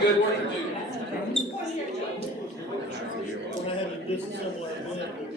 Good work, too. When I had a dissimilar event,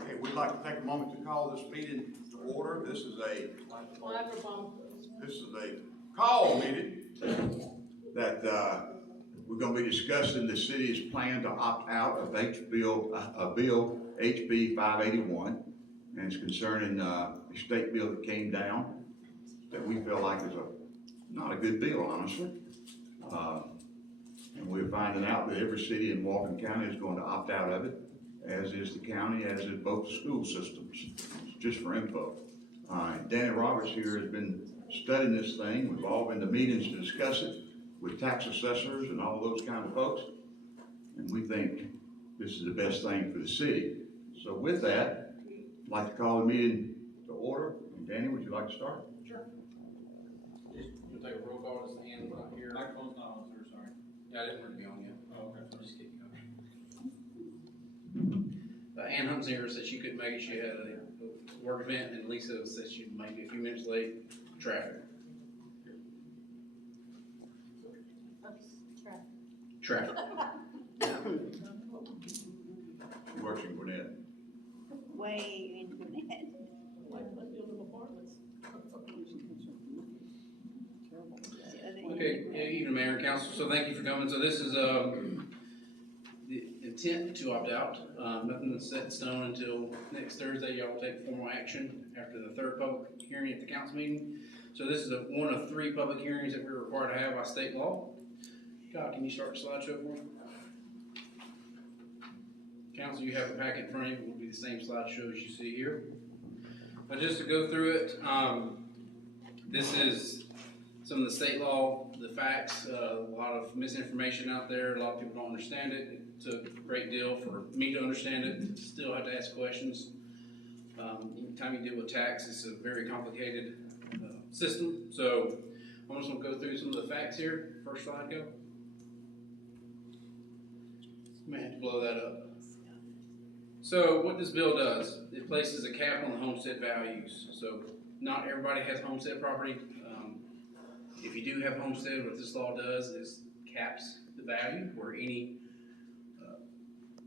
Okay, we'd like to take a moment to call this meeting to order. This is a call meeting that we're going to be discussing the city's plan to opt out of Bill HB 581, and it's concerning a state bill that came down that we feel like is not a good bill, honestly. And we're finding out that every city in Walton County is going to opt out of it, as is the county, as is both the school systems, just for info. Danny Roberts here has been studying this thing. We've all been to meetings to discuss it with tax assessors and all those kind of folks. And we think this is the best thing for the city. So with that, I'd like to call the meeting to order. And Danny, would you like to start? Sure. You'll take a roll call, as the hand's not here. Microphone's not on, sir, sorry. Yeah, I didn't want to be on yet. Oh, okay. I'm just kidding. Ann Hunt's here, said she couldn't make it. She had a work event, and Lisa said she might be a few minutes late. Traffic. Traffic. She works in Gwinnett. Way in Gwinnett. Okay, evening, Mayor and Council. So thank you for coming. So this is the intent to opt out. Nothing is set in stone until next Thursday. Y'all will take formal action after the third public hearing at the council meeting. So this is one of 3 public hearings that we're required to have by state law. Kyle, can you start the slideshow for me? Council, you have a packet in front of you. It will be the same slideshow as you see here. But just to go through it, this is some of the state law, the facts, a lot of misinformation out there. A lot of people don't understand it. It took a great deal for me to understand it. Still have to ask questions. Anytime you deal with tax, it's a very complicated system. So I'm just going to go through some of the facts here. First slide, go. May have to blow that up. So what this bill does, it places a cap on the homestead values. So not everybody has homestead property. If you do have homestead, what this law does is caps the value where any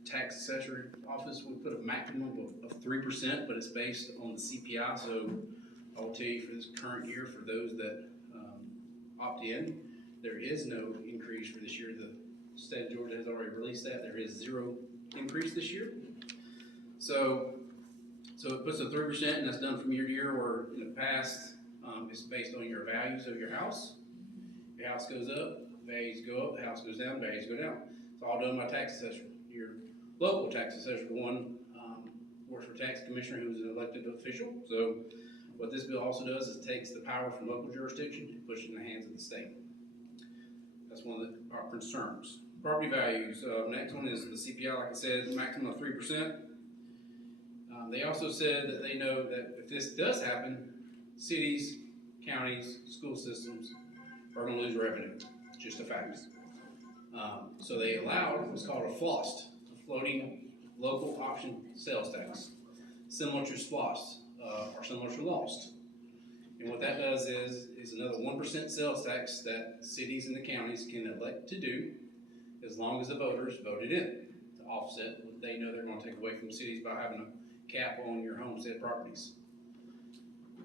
tax assessor office would put a maximum of 3%, but it's based on the CPI. So I will tell you for this current year, for those that opt in, there is no increase for this year. The state of Georgia has already released that. There is 0 increase this year. So it puts a 3%, and that's done from year to year, where in the past, it's based on your values of your house. Your house goes up, values go up, the house goes down, values go down. It's all done by tax assessor. Your local tax assessor, one works for tax commissioner, who's an elected official. So what this bill also does is takes the power from local jurisdiction and pushes it in the hands of the state. That's one of our concerns. Property values, next one is the CPI, like I said, maximum of 3%. They also said that they know that if this does happen, cities, counties, school systems are going to lose revenue. It's just a fact. So they allowed what's called a FLOST, a floating local option sales tax, similar to SPLOST, or similar to LOST. And what that does is another 1% sales tax that cities and the counties can elect to do as long as the voters voted in to offset what they know they're going to take away from cities by having a cap on your homestead properties.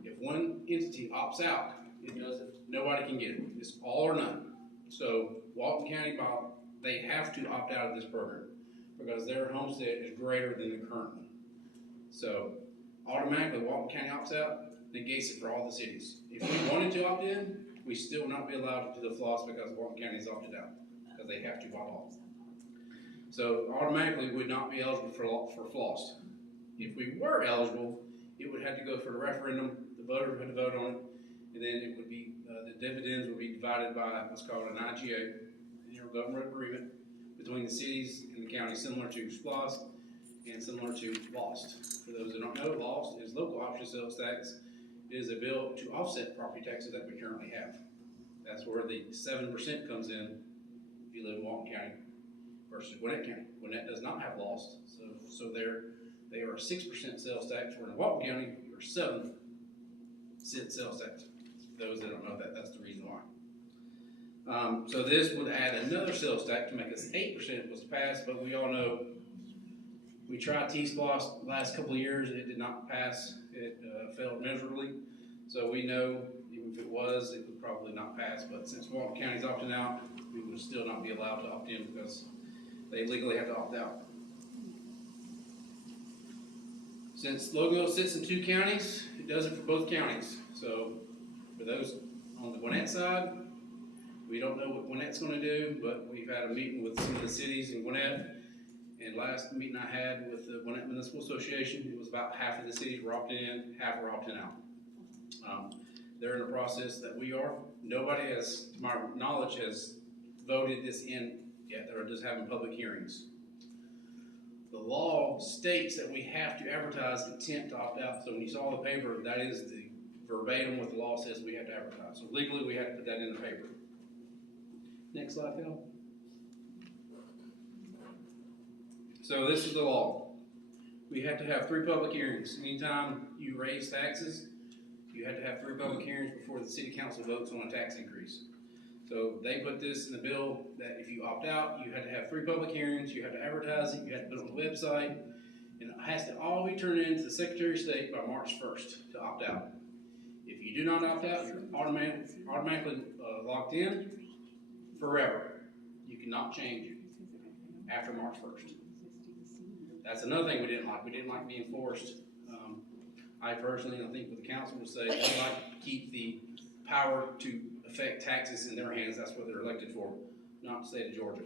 If one entity opts out, it does it. Nobody can get it. It's all or none. So Walton County, they have to opt out of this program because their homestead is greater than the current one. So automatically, Walton County opts out, negates it for all the cities. If we wanted to opt in, we still would not be allowed to do the floss because Walton County is opted out because they have to by law. So automatically, we would not be eligible for floss. If we were eligible, it would have to go for the referendum. The voters would have to vote on it, and then it would be the dividends would be divided by what's called an IGA, intergovernmental agreement, between the cities and the county, similar to SPLOST and similar to LOST. For those that don't know, LOST is local option sales tax. It is a bill to offset property taxes that we currently have. That's where the 7% comes in if you live in Walton County versus Gwinnett County. Gwinnett does not have LOST, so they are a 6% sales tax, where in Walton County, you're 7% sales tax. For those that don't know that, that's the reason why. So this would add another sales tax to make us 8% if it was passed, but we all know we tried T-SPLOST the last couple of years. It did not pass. It failed miserably. So we know even if it would probably not pass, but since Walton County's opting out, we would still not be allowed to opt in because they legally have to opt out. Since Loganville sits in 2 counties, it does it for both counties. So for those on the Gwinnett side, we don't know what Gwinnett's going to do, but we've had a meeting with some of the cities in Gwinnett. And last meeting I had with the Gwinnett Municipal Association, it was about half of the cities were opting in, half were opting out. They're in the process that we are. Nobody has, to my knowledge, has voted this in yet. They're just having public hearings. The law states that we have to advertise intent to opt out. So when you saw the paper, that is the verbatim what the law says we have to advertise. So legally, we have to put that in the paper. Next slide, Phil. So this is the law. We have to have 3 public hearings. Anytime you raise taxes, you have to have 3 public hearings before the city council votes on a tax increase. So they put this in the bill that if you opt out, you have to have 3 public hearings, you have to advertise it, you have to put it on the website, and it has to all be turned in to the Secretary of State by March 1st to opt out. If you do not opt out, you're automatically locked in forever. You cannot change it after March 1st. That's another thing we didn't like. We didn't like being forced. I personally, and I think what the council would say, they like to keep the power to affect taxes in their hands. That's what they're elected for, not the state of Georgia.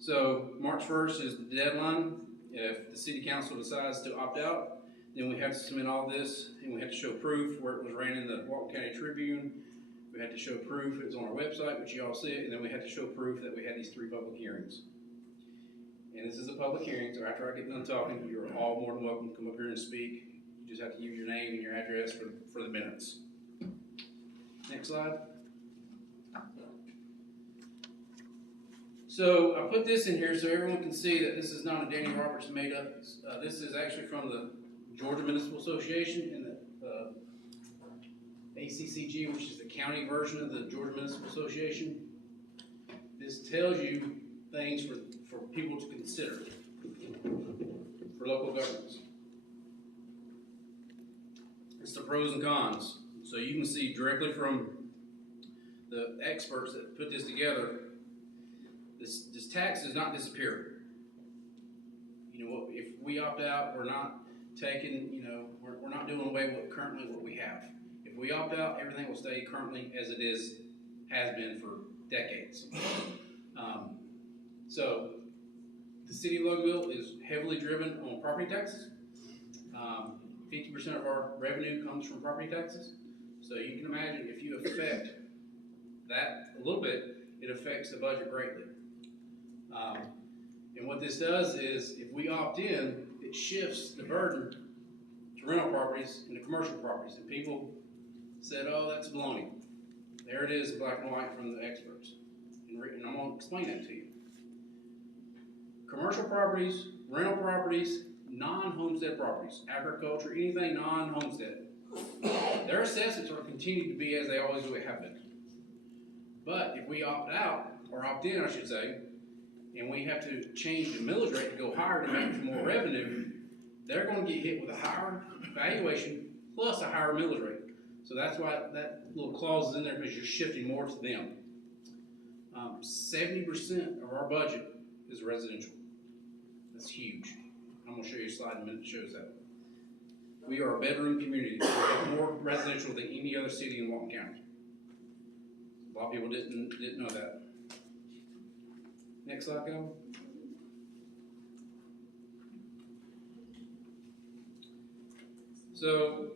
So March 1st is the deadline. If the city council decides to opt out, then we have to submit all this, and we have to show proof where it was ran in the Walton County Tribune. We had to show proof it was on our website, which you all see it, and then we had to show proof that we had these 3 public hearings. And this is a public hearing, so after I get done talking, you're all more than welcome to come up here and speak. You just have to use your name and your address for the minutes. Next slide. So I put this in here so everyone can see that this is not a Danny Roberts made up. This is actually from the Georgia Municipal Association and the ACCG, which is the county version of the Georgia Municipal Association. This tells you things for people to consider for local governments. It's the pros and cons. So you can see directly from the experts that put this together, this tax does not disappear. You know, if we opt out, we're not taking, you know, we're not doing away with currently what we have. If we opt out, everything will stay currently as it has been for decades. So the city of Loganville is heavily driven on property taxes. 50% of our revenue comes from property taxes. So you can imagine if you affect that a little bit, it affects the budget greatly. And what this does is, if we opt in, it shifts the burden to rental properties and to commercial properties. And people said, oh, that's baloney. There it is, black and white from the experts. And I'm going to explain that to you. Commercial properties, rental properties, non-homestead properties, agriculture, anything non-homestead, their assessments are continuing to be as they always have been. But if we opt out, or opt in, I should say, and we have to change the millage rate to go higher to make more revenue, they're going to get hit with a higher valuation plus a higher millage rate. So that's why that little clause is in there, because you're shifting more to them. 70% of our budget is residential. That's huge. I'm going to show you a slide in a minute that shows that. We are a bedroom community. We have more residential than any other city in Walton County. A lot of people didn't know that. Next slide, go. So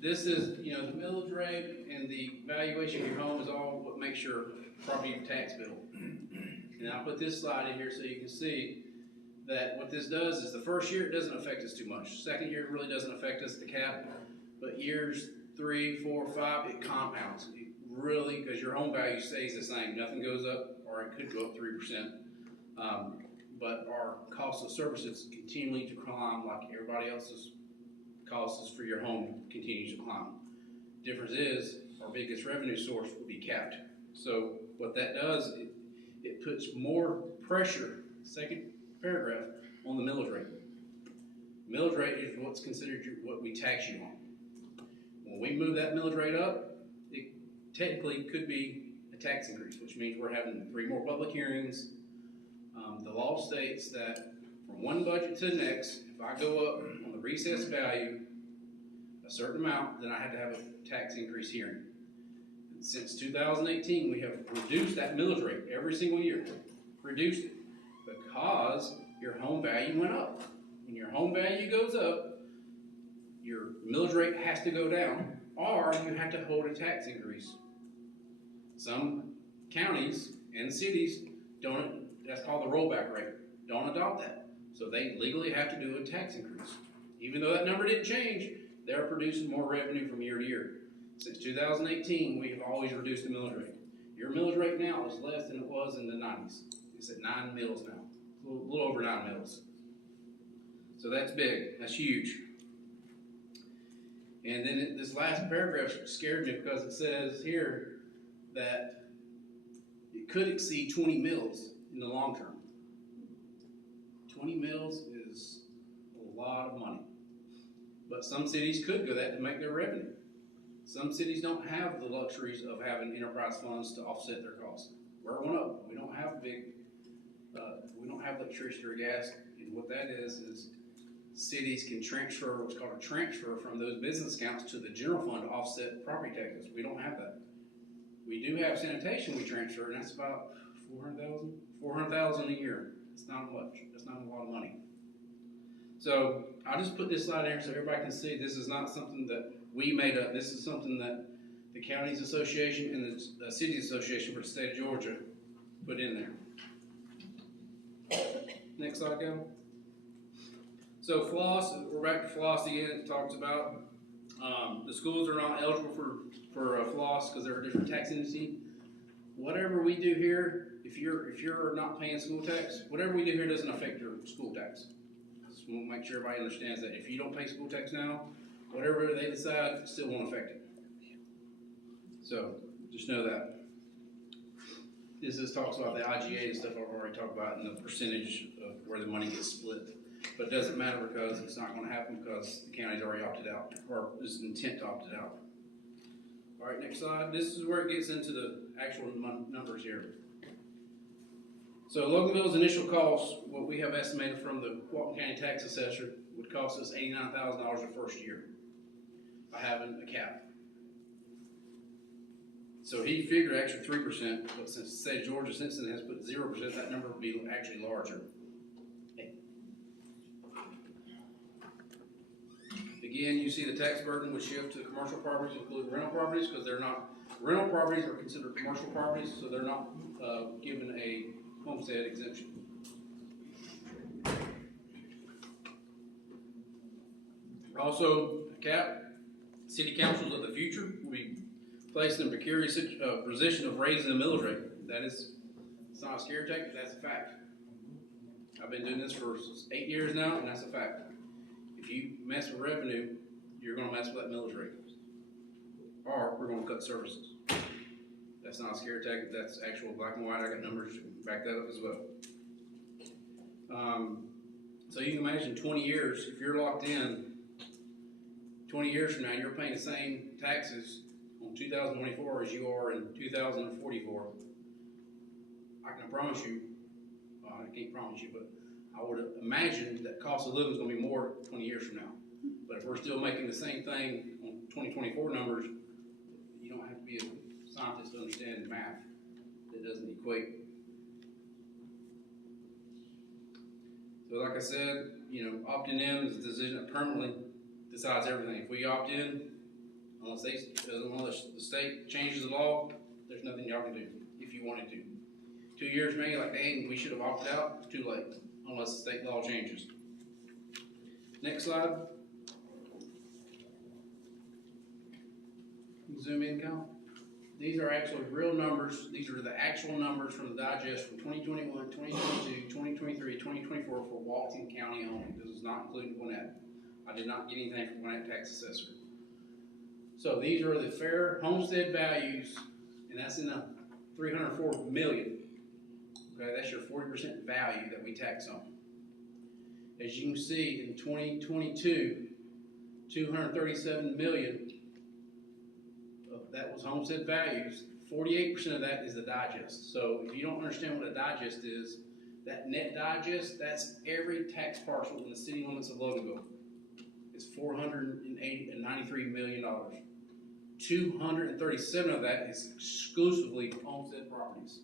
this is, you know, the millage rate and the valuation of your home is all what makes your property tax bill. And I'll put this slide in here so you can see that what this does is the first year it doesn't affect us too much. Second year it really doesn't affect us, the cap. But years 3, 4, 5, it compounds. It really, because your home value stays the same. Nothing goes up, or it could go up 3%. But our cost of services continually to climb like everybody else's costs for your home continues to climb. Difference is our biggest revenue source will be capped. So what that does, it puts more pressure, second paragraph, on the millage rate. Millage rate is what's considered what we tax you on. When we move that millage rate up, it technically could be a tax increase, which means we're having 3 more public hearings. The law states that from one budget to the next, if I go up on the recessed value a certain amount, then I have to have a tax increase hearing. And since 2018, we have reduced that millage rate every single year. Reduced it because your home value went up. When your home value goes up, your millage rate has to go down, or you have to hold a tax increase. Some counties and cities don't. That's called the rollback rate. Don't adopt that. So they legally have to do a tax increase. Even though that number didn't change, they're producing more revenue from year to year. Since 2018, we have always reduced the millage rate. Your millage rate now is less than it was in the 90s. It's at 9 mils now. A little over 9 mils. So that's big. That's huge. And then this last paragraph scared me because it says here that it could exceed 20 mils in the long term. 20 mils is a lot of money. But some cities could go that to make their revenue. Some cities don't have the luxuries of having enterprise funds to offset their costs. We're one of them. We don't have we don't have electricity or gas. And what that is cities can transfer what's called a transfer from those business accounts to the general fund to offset property taxes. We don't have that. We do have sanitation we transfer, and that's about $400,000 a year. It's not much. It's not a lot of money. So I'll just put this slide in here so everybody can see this is not something that we made up. This is something that the Counties Association and the Cities Association for the state of Georgia put in there. Next slide, go. So floss, we're back to floss again. It talks about the schools are not eligible for floss because they're a different tax entity. Whatever we do here, if you're not paying school tax, whatever we do here doesn't affect your school tax. Just want to make sure everybody understands that. If you don't pay school tax now, whatever they decide, it still won't affect it. So, just know that. This just talks about the IGA and stuff I've already talked about and the percentage of where the money gets split. But it doesn't matter because it's not gonna happen because the county's already opted out, or is intent to opt it out. All right, next slide. This is where it gets into the actual numbers here. So Loganville's initial cost, what we have estimated from the Walton County tax assessor, would cost us $89,000 the first year by having a cap. So he figured actually 3%, but since the state of Georgia, Simpson has put 0%, that number would be actually larger. Again, you see the tax burden would shift to commercial properties, including rental properties, because they're not, rental properties are considered commercial properties, so they're not given a homestead exemption. Also, cap, city councils of the future will be placed in a precarious position of raising the millage rate. That is, it's not a scare tactic, that's a fact. I've been doing this for 8 years now, and that's a fact. If you mess with revenue, you're gonna mess with that millage rate. Or we're gonna cut services. That's not a scare tactic, that's actual black and white. I got numbers to back that up as well. So you can imagine 20 years, if you're locked in, 20 years from now, you're paying the same taxes on 2024 as you are in 2044. I can promise you, I can't promise you, but I would imagine that cost of living is going to be more 20 years from now. But if we're still making the same thing on 2024 numbers, you don't have to be a scientist to understand math. It doesn't equate. So like I said, opting in is a decision that permanently decides everything. If we opt in, unless the state changes the law, there's nothing y'all can do if you wanted to. 2 years from now, you're like, dang, we should have opted out. It's too late, unless the state law changes. Next slide. Zoom in, Kyle. These are actually real numbers. These are the actual numbers from the digest from 2021, 2022, 2023, 2024 for Walton County only. This is not including Gwinnett. I did not get anything from Gwinnett tax assessor. So these are the fair homestead values, and that's in the 304 million. Okay, that's your 40% value that we tax on. As you can see, in 2022, 237 million of that was homestead values. 48% of that is the digest. So if you don't understand what a digest is, that net digest, that's every tax parcel in the city limits of Loganville. It's $493 million. 237 of that is exclusively homestead properties.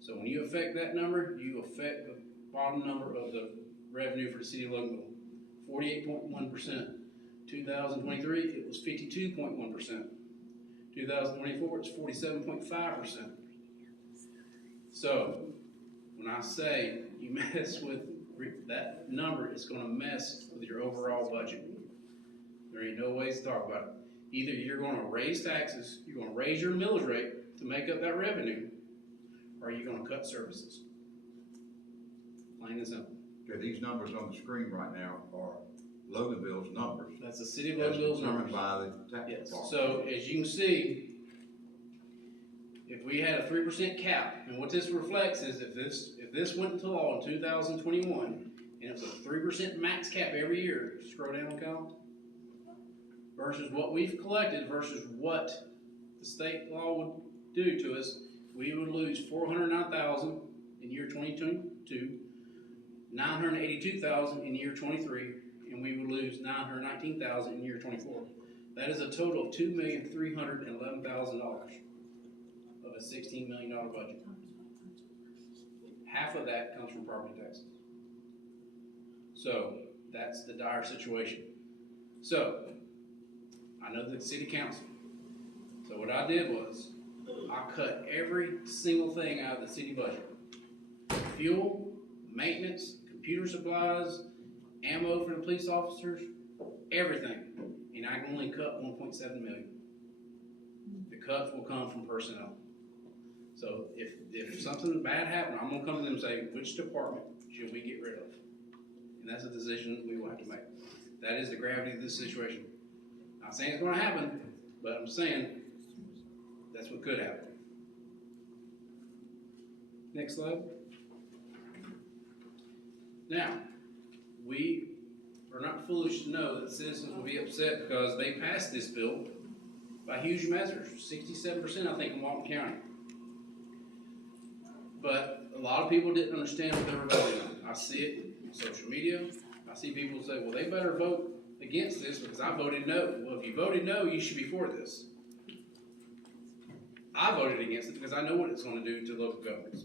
So when you affect that number, you affect the bottom number of the revenue for the city of Loganville. 48.1%. 2023, it was 52.1%. 2024, it's 47.5%. So when I say you mess with that number, it's going to mess with your overall budget. There ain't no ways to talk about it. Either you're going to raise taxes, you're going to raise your millage rate to make up that revenue, or you're going to cut services. Plain and simple. Okay, these numbers on the screen right now are Loganville's numbers. That's the city of Loganville's numbers. By the tax Yes. department. So as you can see, if we had a 3% cap, and what this reflects is if this went into law in 2021, and it's a 3% max cap every year, scroll down, Kyle, versus what we've collected versus what the state law would do to us, we would lose $409,000 in year 2022, $982,000 in year 23, and we would lose $919,000 in year 24. That is a total of $2,311,000 of a $16 million budget. Half of that comes from property taxes. So that's the dire situation. So I know the city council. So what I did was I cut every single thing out of the city budget. Fuel, maintenance, computer supplies, ammo for the police officers, everything. And I can only cut 1.7 million. The cuts will come from personnel. So if something bad happened, I'm gonna come to them and say, which department should we get rid of? And that's a decision we will have to make. That is the gravity of this situation. Not saying it's gonna happen, but I'm saying that's what could happen. Next slide. Now, we are not foolish to know that citizens will be upset because they passed this bill by huge measures, 67% I think in Walton County. But a lot of people didn't understand what they were voting on. I see it on social media. I see people say, well, they better vote against this because I voted no. Well, if you voted no, you should be for this. I voted against it because I know what it's going to do to local governments.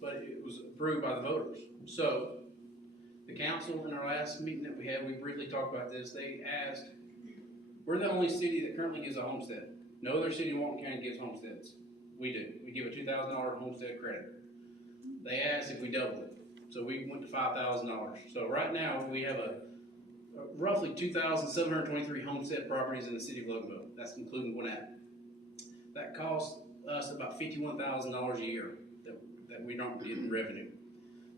But it was approved by the voters. So the council in our last meeting that we had, we briefly talked about this. They asked, we're the only city that currently gives a homestead. No other city in Walton County gives homesteads. We do. We give a $2,000 homestead credit. They asked if we doubled it. So we went to $5,000. So right now we have a roughly 2,723 homestead properties in the city of Loganville. That's including Gwinnett. That costs us about $51,000 a year that we don't get in revenue.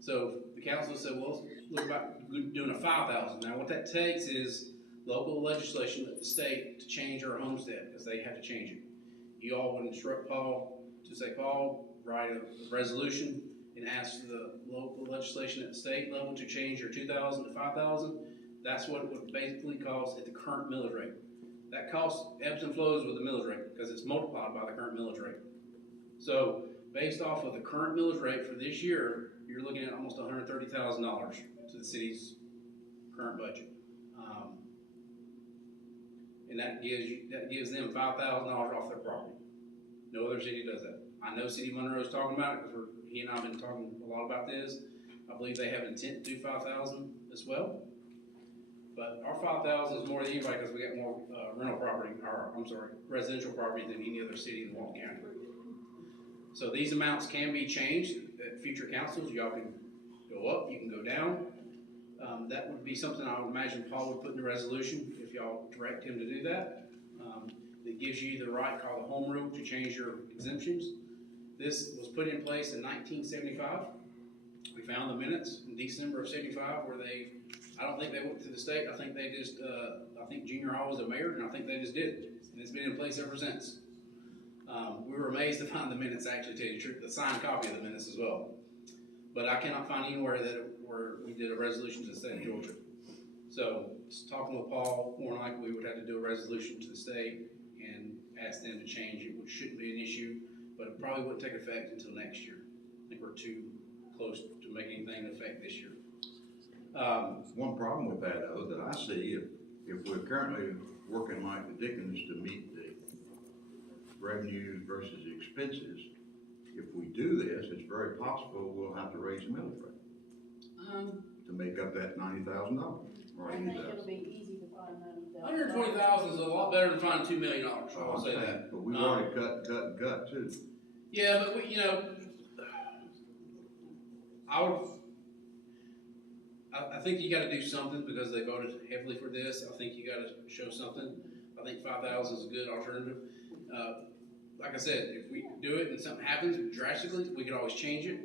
So the council said, well, let's look about doing a $5,000. Now what that takes is local legislation at the state to change our homestead because they have to change it. You all would instruct Paul to say, Paul, write a resolution and ask the local legislation at the state level to change your 2,000 to 5,000. That's what it would basically cost at the current millage rate. That cost ebbs and flows with the millage rate because it's multiplied by the current millage rate. So based off of the current millage rate for this year, you're looking at almost $130,000 to the city's current budget. And that gives them $5,000 off their property. No other city does that. I know City of Monroe is talking about it because he and I have been talking a lot about this. I believe they have intent to do 5,000 as well. But our 5,000 is more than anybody because we got more residential property than any other city in Walton County. So these amounts can be changed at future councils. Y'all can go up, you can go down. That would be something I would imagine Paul would put in the resolution if y'all direct him to do that. That gives you the right, called the home rule, to change your exemptions. This was put in place in 1975. We found the minutes in December of 75 where I don't think they went to the state. I think they just, I think Junior Hall was the mayor, and I think they just did it. And it's been in place ever since. We were amazed to find the minutes, actually, to tell you the truth, the signed copy of the minutes as well. But I cannot find anywhere where we did a resolution to the state of Georgia. So, talking with Paul, more than likely we would have to do a resolution to the state and ask them to change it, which shouldn't be an issue, but it probably wouldn't take effect until next year. I think we're too close to making anything effect this year. One problem with that, though, that I see, if we're currently working like the Dickens to meet the revenues versus the expenses, if we do this, it's very possible we'll have to raise the millage rate to make up that $90,000 or I think $80,000. it'll be easy to find $90,000. $120,000 is a lot better than finding $2 million. I'll say that. But we've already cut too. Yeah, but I think you got to do something because they voted heavily for this. I think you got to show something. I think 5,000 is a good alternative. Like I said, if we do it and something happens drastically, we could always change it.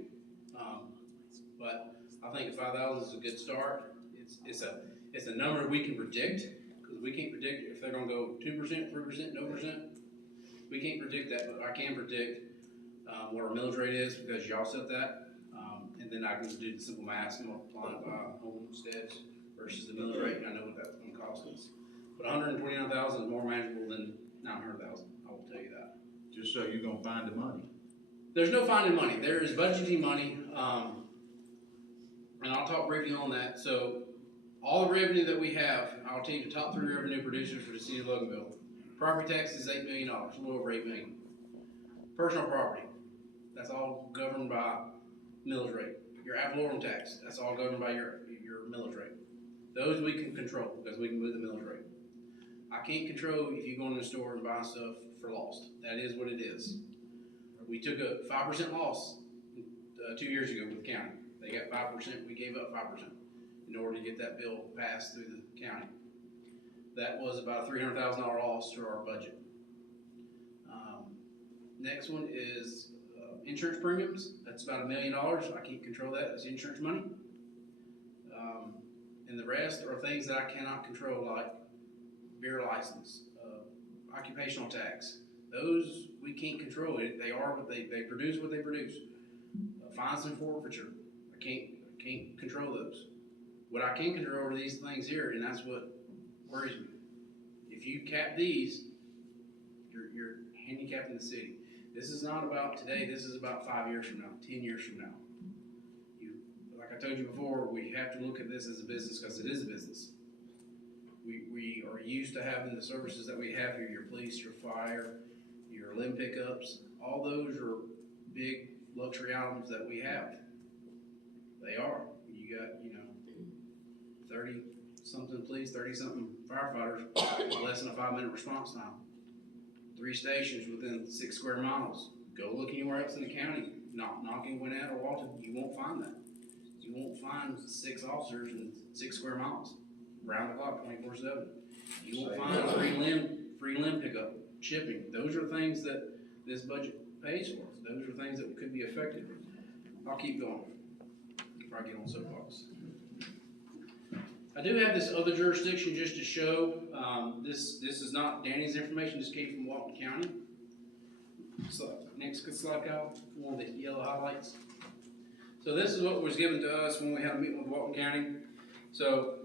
But I think 5,000 is a good start. It's a number we can predict because we can't predict if they're going to go 2%, 3%, no percent. We can't predict that, but I can predict what our millage rate is because y'all set that. And then I can do the simple math and multiply it by homesteads versus the millage rate. I know what that's going to cost us. But 129,000 is more manageable than 900,000. I will tell you that. Just so you're gonna find the money. There's no finding money. There is budgeting money, and I'll talk briefly on that. So all the revenue that we have, I'll tell you the top 3 revenue producers for the city of Loganville. Property tax is $8 million, a little over $8 million. Personal property, that's all governed by millage rate. Your ad valorem tax, that's all governed by your millage rate. Those we can control because we can move the millage rate. I can't control if you go in the store and buy stuff for lost. That is what it is. We took a 5% loss 2 years ago with the county. They got 5%, we gave up 5% in order to get that bill passed through the county. That was about a $300,000 loss to our budget. Next one is insurance premiums. That's about $1 million. I can't control that. That's insurance money. And the rest are things that I cannot control, like beer license, occupational tax. Those we can't control. They are what they produce what they produce. Fines and forfeiture. I can't control those. What I can control are these things here, and that's what worries me. If you cap these, you're handicapping the city. This is not about today. This is about 5 years from now, 10 years from now. Like I told you before, we have to look at this as a business because it is a business. We are used to having the services that we have here, your police, your fire, your limb pickups. All those are big luxury items that we have. They are. You got, 30-something police, 30-something firefighters, less than a 5-minute response time. 3 stations within 6 square miles. Go look anywhere else in the county. Knocking, Gwinnett, or Walton, you won't find that. You won't find 6 officers in 6 square miles, round the clock, 24/7. You won't find free limb pickup, shipping. Those are things that this budget pays for. Those are things that could be affected. I'll keep going before I get on soapbox. I do have this other jurisdiction just to show. This is not Danny's information. This came from Walton County. So next slide, Kyle. One of the yellow highlights. So this is what was given to us when we had a meeting with Walton County. So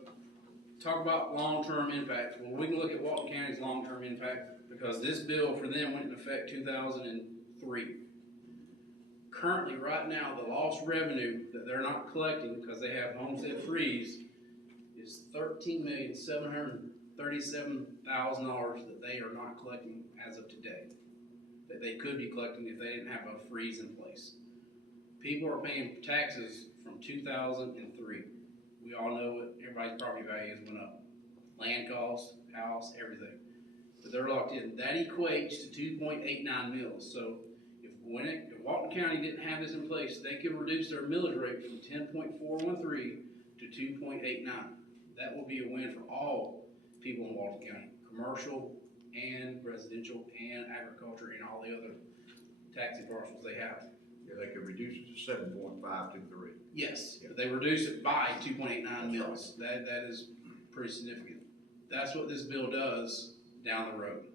talk about long-term impact. Well, we can look at Walton County's long-term impact because this bill for them went into effect 2003. Currently, right now, the lost revenue that they're not collecting because they have homestead freeze is $13,737,000 that they are not collecting as of today. That they could be collecting if they didn't have a freeze in place. People are paying taxes from 2003. We all know what everybody's property values went up. Land cost, house, everything. But they're locked in. That equates to 2.89 mills. So if Walton County didn't have this in place, they could reduce their millage rate from 10.413 to 2.89. That will be a win for all people in Walton County, commercial and residential and agriculture and all the other taxing parcels they have. Yeah, they could reduce it to 7.523. Yes, Yeah. but they reduce it by 2.89 That's mills. That is pretty significant. That's what this bill does down the road.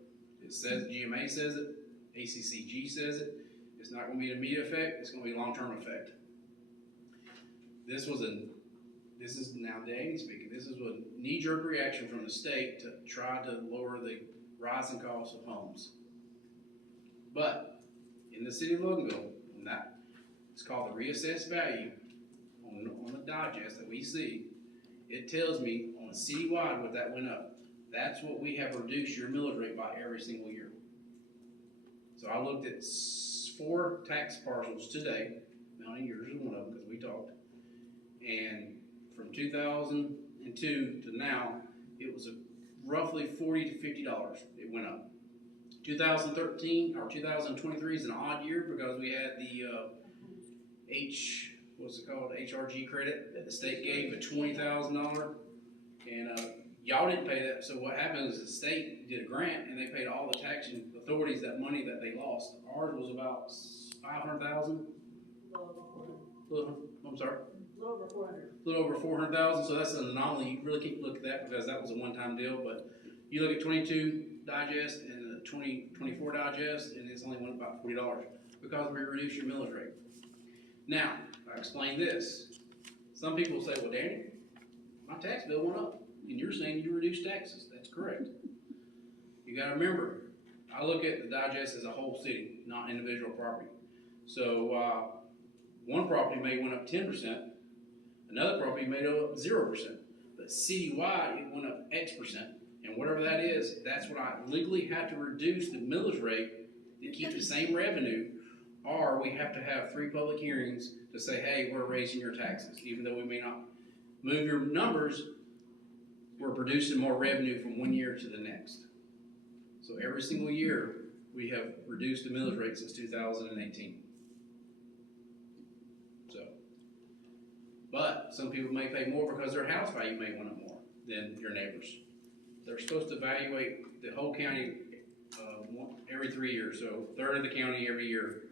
It says, GMA says it, ACCG says it. It's not going to be an immediate effect. It's going to be a long-term effect. This is now Danny speaking. This is a knee-jerk reaction from the state to try to lower the rising costs of homes. But in the city of Loganville, it's called the reassessed value on the digest that we see. It tells me on a citywide what that went up. That's what we have reduced your millage rate by every single year. So I looked at 4 tax parcels today. Melanie, yours is one of them because we talked. And from 2002 to now, it was roughly $40 to $50. It went up. 2013 or 2023 is an odd year because we had the HRG credit that the state gave, a $20,000, and y'all didn't pay that. So what happened is the state did a grant and they paid all the taxing authorities that money that they lost. Ours was about $500,000. I'm sorry. A little over 400. A little over 400,000. So that's an anomaly. You really can't look at that because that was a one-time deal. But you look at 22 digest and 24 digest, and it's only went about $40 because we reduced your millage rate. Now, I explain this. Some people say, well, Danny, my tax bill went up, and you're saying you reduced taxes. That's correct. You got to remember, I look at the digest as a whole city, not individual property. So one property may went up 10%, another property may go up 0%, but citywide it went up X%. And whatever that is, that's what I legally have to reduce the millage rate to keep the same revenue, or we have to have 3 public hearings to say, hey, we're raising your taxes. Even though we may not move your numbers, we're producing more revenue from one year to the next. So every single year, we have reduced the millage rate since 2018. So, but some people may pay more because their house value may went up more than your neighbors. They're supposed to evaluate the whole county every 3 years, so third of the county every year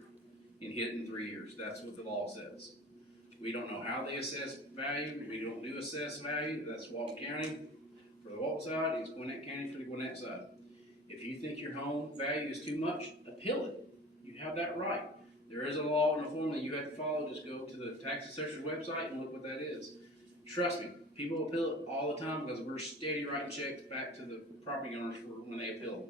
and hit in 3 years. That's what the law says. We don't know how they assess value. We don't do assess value. That's Walton County for the Walton side. It's Gwinnett County for the Gwinnett side. If you think your home value is too much, appeal it. You have that right. There is a law and a formula you have to follow. Just go to the tax assessor's website and look what that is. Trust me, people appeal it all the time because we're steady writing checks back to the property owners for when they appeal.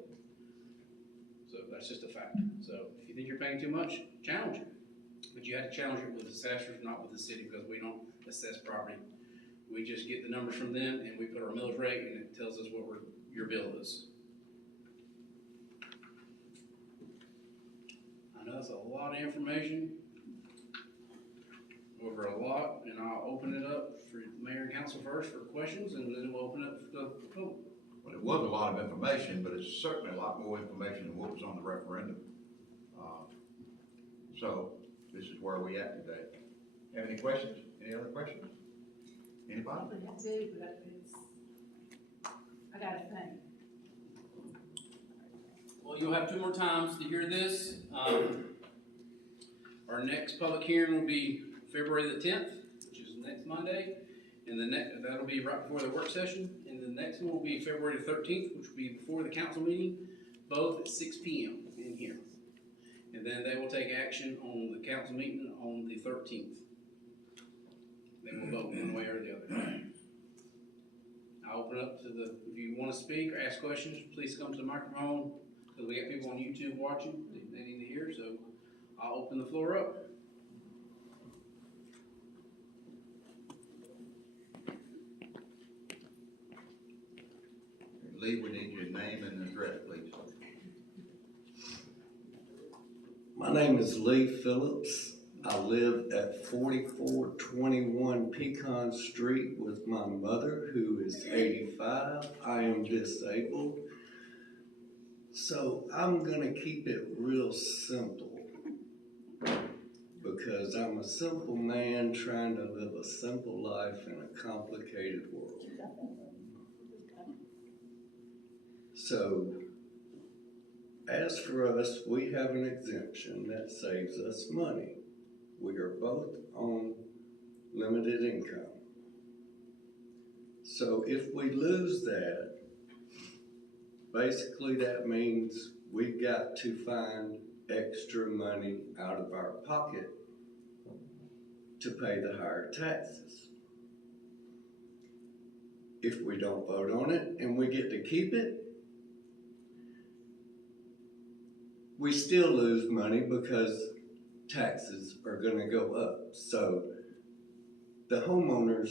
So that's just a fact. So if you think you're paying too much, challenge it. But you have to challenge it with assessors, not with the city, because we don't assess property. We just get the numbers from them and we put our millage rate and it tells us what your bill is. I know that's a lot of information, over a lot, and I'll open it up for mayor and council first for questions, and then we'll open it up for the vote. Well, it was a lot of information, but it's certainly a lot more information than what was on the referendum. So this is where we at today. Have any questions? Any other questions? Anybody? I do, but I gotta think. Well, you'll have 2 more times to hear this. Our next public hearing will be February the 10th, which is next Monday, and that'll be right before the work session. And the next one will be February the 13th, which will be before the council meeting, both at 6 p.m. in here. And then they will take action on the council meeting on the 13th. They will vote one way or the other. I'll open up to if you want to speak or ask questions, please come to the microphone, because we got people on YouTube watching, they need to hear, so I'll open the floor up. Lee, we need your name and address, please. My name is Lee Phillips. I live at 4421 Pecan Street with my mother, who is 85. I am disabled. So I'm gonna keep it real simple, because I'm a simple man trying to live a simple life in a complicated world. So, as for us, we have an exemption that saves us money. We are both on limited income. So if we lose that, basically that means we've got to find extra money out of our pocket to pay the higher taxes. If we don't vote on it and we get to keep it, we still lose money because taxes are gonna go up. So the homeowners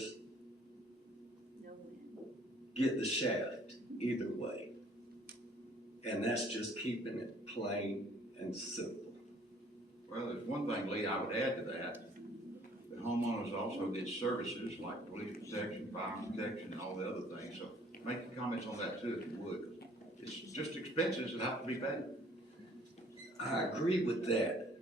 get the shaft either way. And that's just keeping it plain and simple. Well, there's one thing, Lee, I would add to that. The homeowners also get services like police protection, fire protection, and all the other things. So make your comments on that too, if you would. It's just expenses that have to be paid. I agree with that,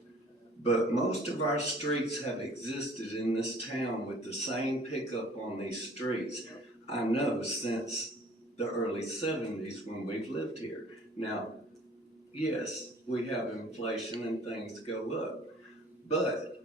but most of our streets have existed in this town with the same pickup on these streets. I know since the early 70s when we've lived here. Now, yes, we have inflation and things go up, but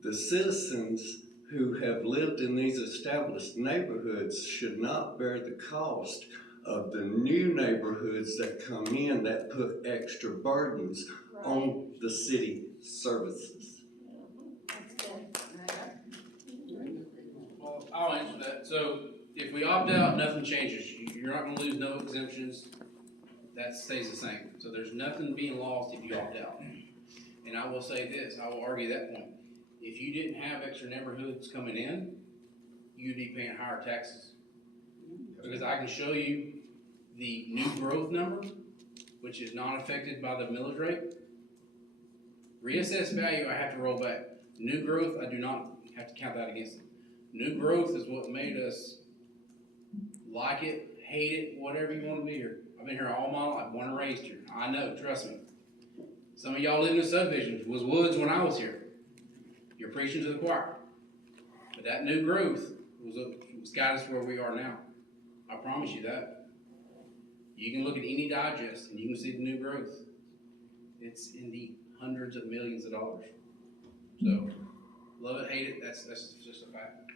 the citizens who have lived in these established neighborhoods should not bear the cost of the new neighborhoods that come in that put extra burdens on the city services. Well, I'll answer that. So if we opt out, nothing changes. You're not gonna lose no exemptions. That stays the same. So there's nothing being lost if you opt out. And I will say this, I will argue that point. If you didn't have extra neighborhoods coming in, you'd be paying higher taxes. Because I can show you the new growth number, which is not affected by the millage rate. Reassessed value, I have to roll back. New growth, I do not have to count that against it. New growth is what made us like it, hate it, whatever you want to be here. I've been here all my life, born and raised here. I know, trust me. Some of y'all live in the subdivisions, was woods when I was here. You're preaching to the choir. But that new growth was got us where we are now. I promise you that. You can look at any digest and you can see the new growth. It's in the hundreds of millions of dollars. So, love it, hate it, that's just a fact.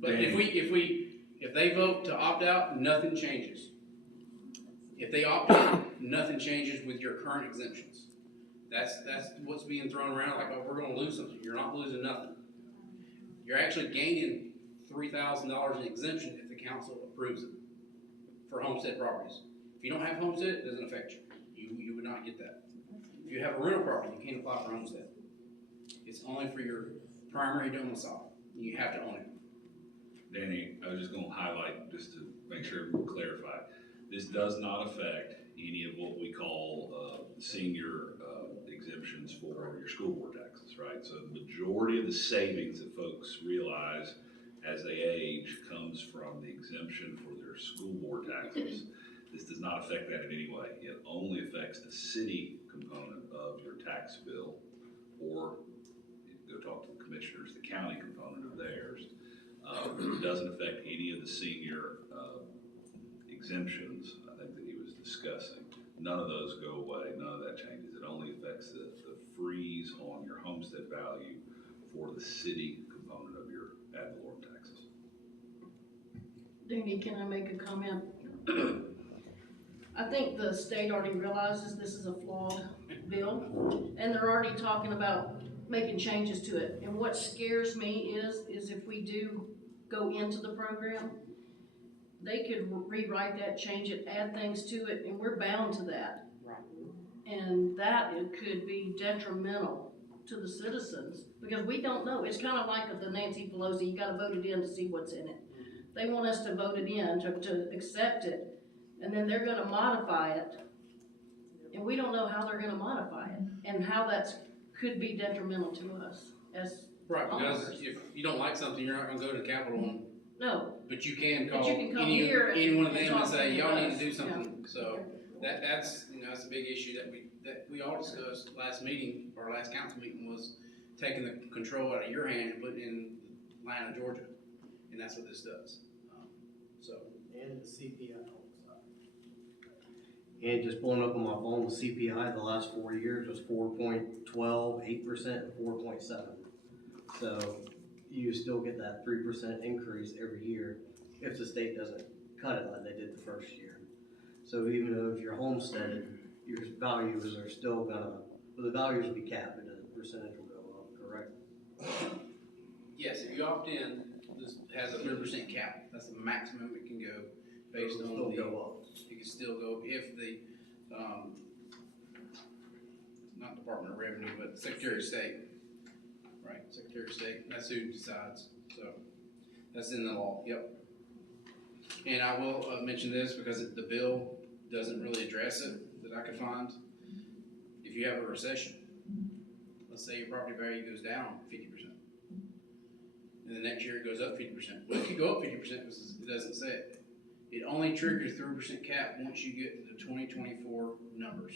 But if they vote to opt out, nothing changes. If they opt in, nothing changes with your current exemptions. That's what's being thrown around like, oh, we're gonna lose something. You're not losing nothing. You're actually gaining $3,000 in exemption if the council approves it for homestead properties. If you don't have homestead, it doesn't affect you. You would not get that. If you have a rental property, you can't apply for homestead. It's only for your primary domicile. You have to own it. Danny, I was just gonna highlight, just to make sure we clarify, this does not affect any of what we call, senior, exemptions for your school board taxes, right? So the majority of the savings that folks realize as they age comes from the exemption for their school board taxes. This does not affect that in any way. It only affects the city component of your tax bill, or go talk to the commissioners, the county component of theirs. It doesn't affect any of the senior exemptions, I think that he was discussing. None of those go away, none of that changes. It only affects the freeze on your homestead value for the city component of your ad valorem taxes. Danny, can I make a comment? I think the state already realizes this is a flawed bill, and they're already talking about making changes to it. And what scares me is if we do go into the program, they could rewrite that, change it, add things to it, and we're bound to that. Right. And that it could be detrimental to the citizens, because we don't know. It's kind of like the Nancy Pelosi, you gotta vote it in to see what's in it. They want us to vote it in, to accept it, and then they're gonna modify it. And we don't know how they're gonna modify it, and how that's could be detrimental to us as Right, because owners. if you don't like something, you're not gonna go to the Capitol and, No, but you can But call you can come any here one of and them talk and to say, y'all need us. to do something. So that's a big issue that we all discussed last meeting, or last council meeting, was taking the control out of your hand and putting it in Atlanta, Georgia. And that's what this does. So, And the CPI. And just pulling up on my phone, the CPI the last 4 years was 4.12, 8%, and 4.7. So you still get that 3% increase every year if the state doesn't cut it like they did the first year. So even though if you're homesteaded, your values are still gonna, the values will be capped and the percentage will go up, correct? yes, if you opt in, this has a 30% cap. That's the maximum it can go based on It'll the. still go up. It can still go if the, not Department of Revenue, but Secretary of State. Right, Secretary of State, that's who decides, so, that's in the law, yep. And I will mention this because the bill doesn't really address it, that I could find. If you have a recession, let's say your property value goes down 50%. And the next year it goes up 50%. Well, it could go up 50% because it doesn't say it. It only triggers 3% cap once you get to the 2024 numbers.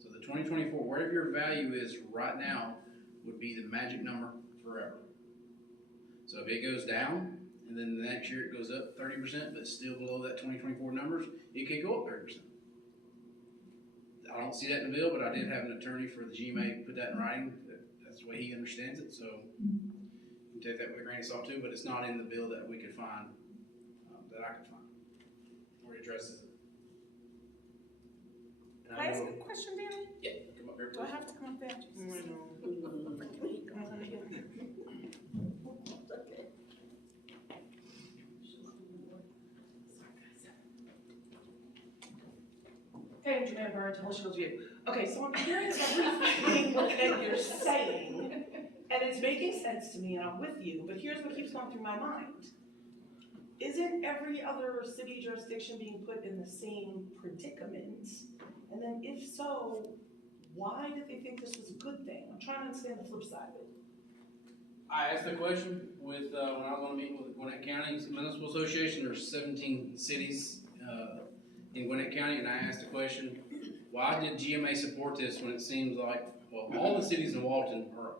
So the 2024, whatever your value is right now, would be the magic number forever. So if it goes down, and then the next year it goes up 30%, but still below that 2024 numbers, it could go up 30%. I don't see that in the bill, but I did have an attorney for the GMA put that in writing. That's the way he understands it, so you can take that with a grain of salt too, but it's not in the bill that we could find, that I could find. Where it addresses it. Can I ask a question, Danny? Yeah, come up here, Do I please. have to come up there? Okay, Engineer Bird, Teleshield View. Okay, so I'm hearing everything that you're saying, and it's making sense to me, and I'm with you, but here's what keeps going through my mind. Isn't every other city jurisdiction being put in the same predicament? And then if so, why did they think this was a good thing? I'm trying to understand the flip side of it. I asked the question with, when I was on a meeting with the Gwinnett County Municipal Association. There's 17 cities, in Gwinnett County, and I asked the question, why did GMA support this when it seems like, well, all the cities in Walton are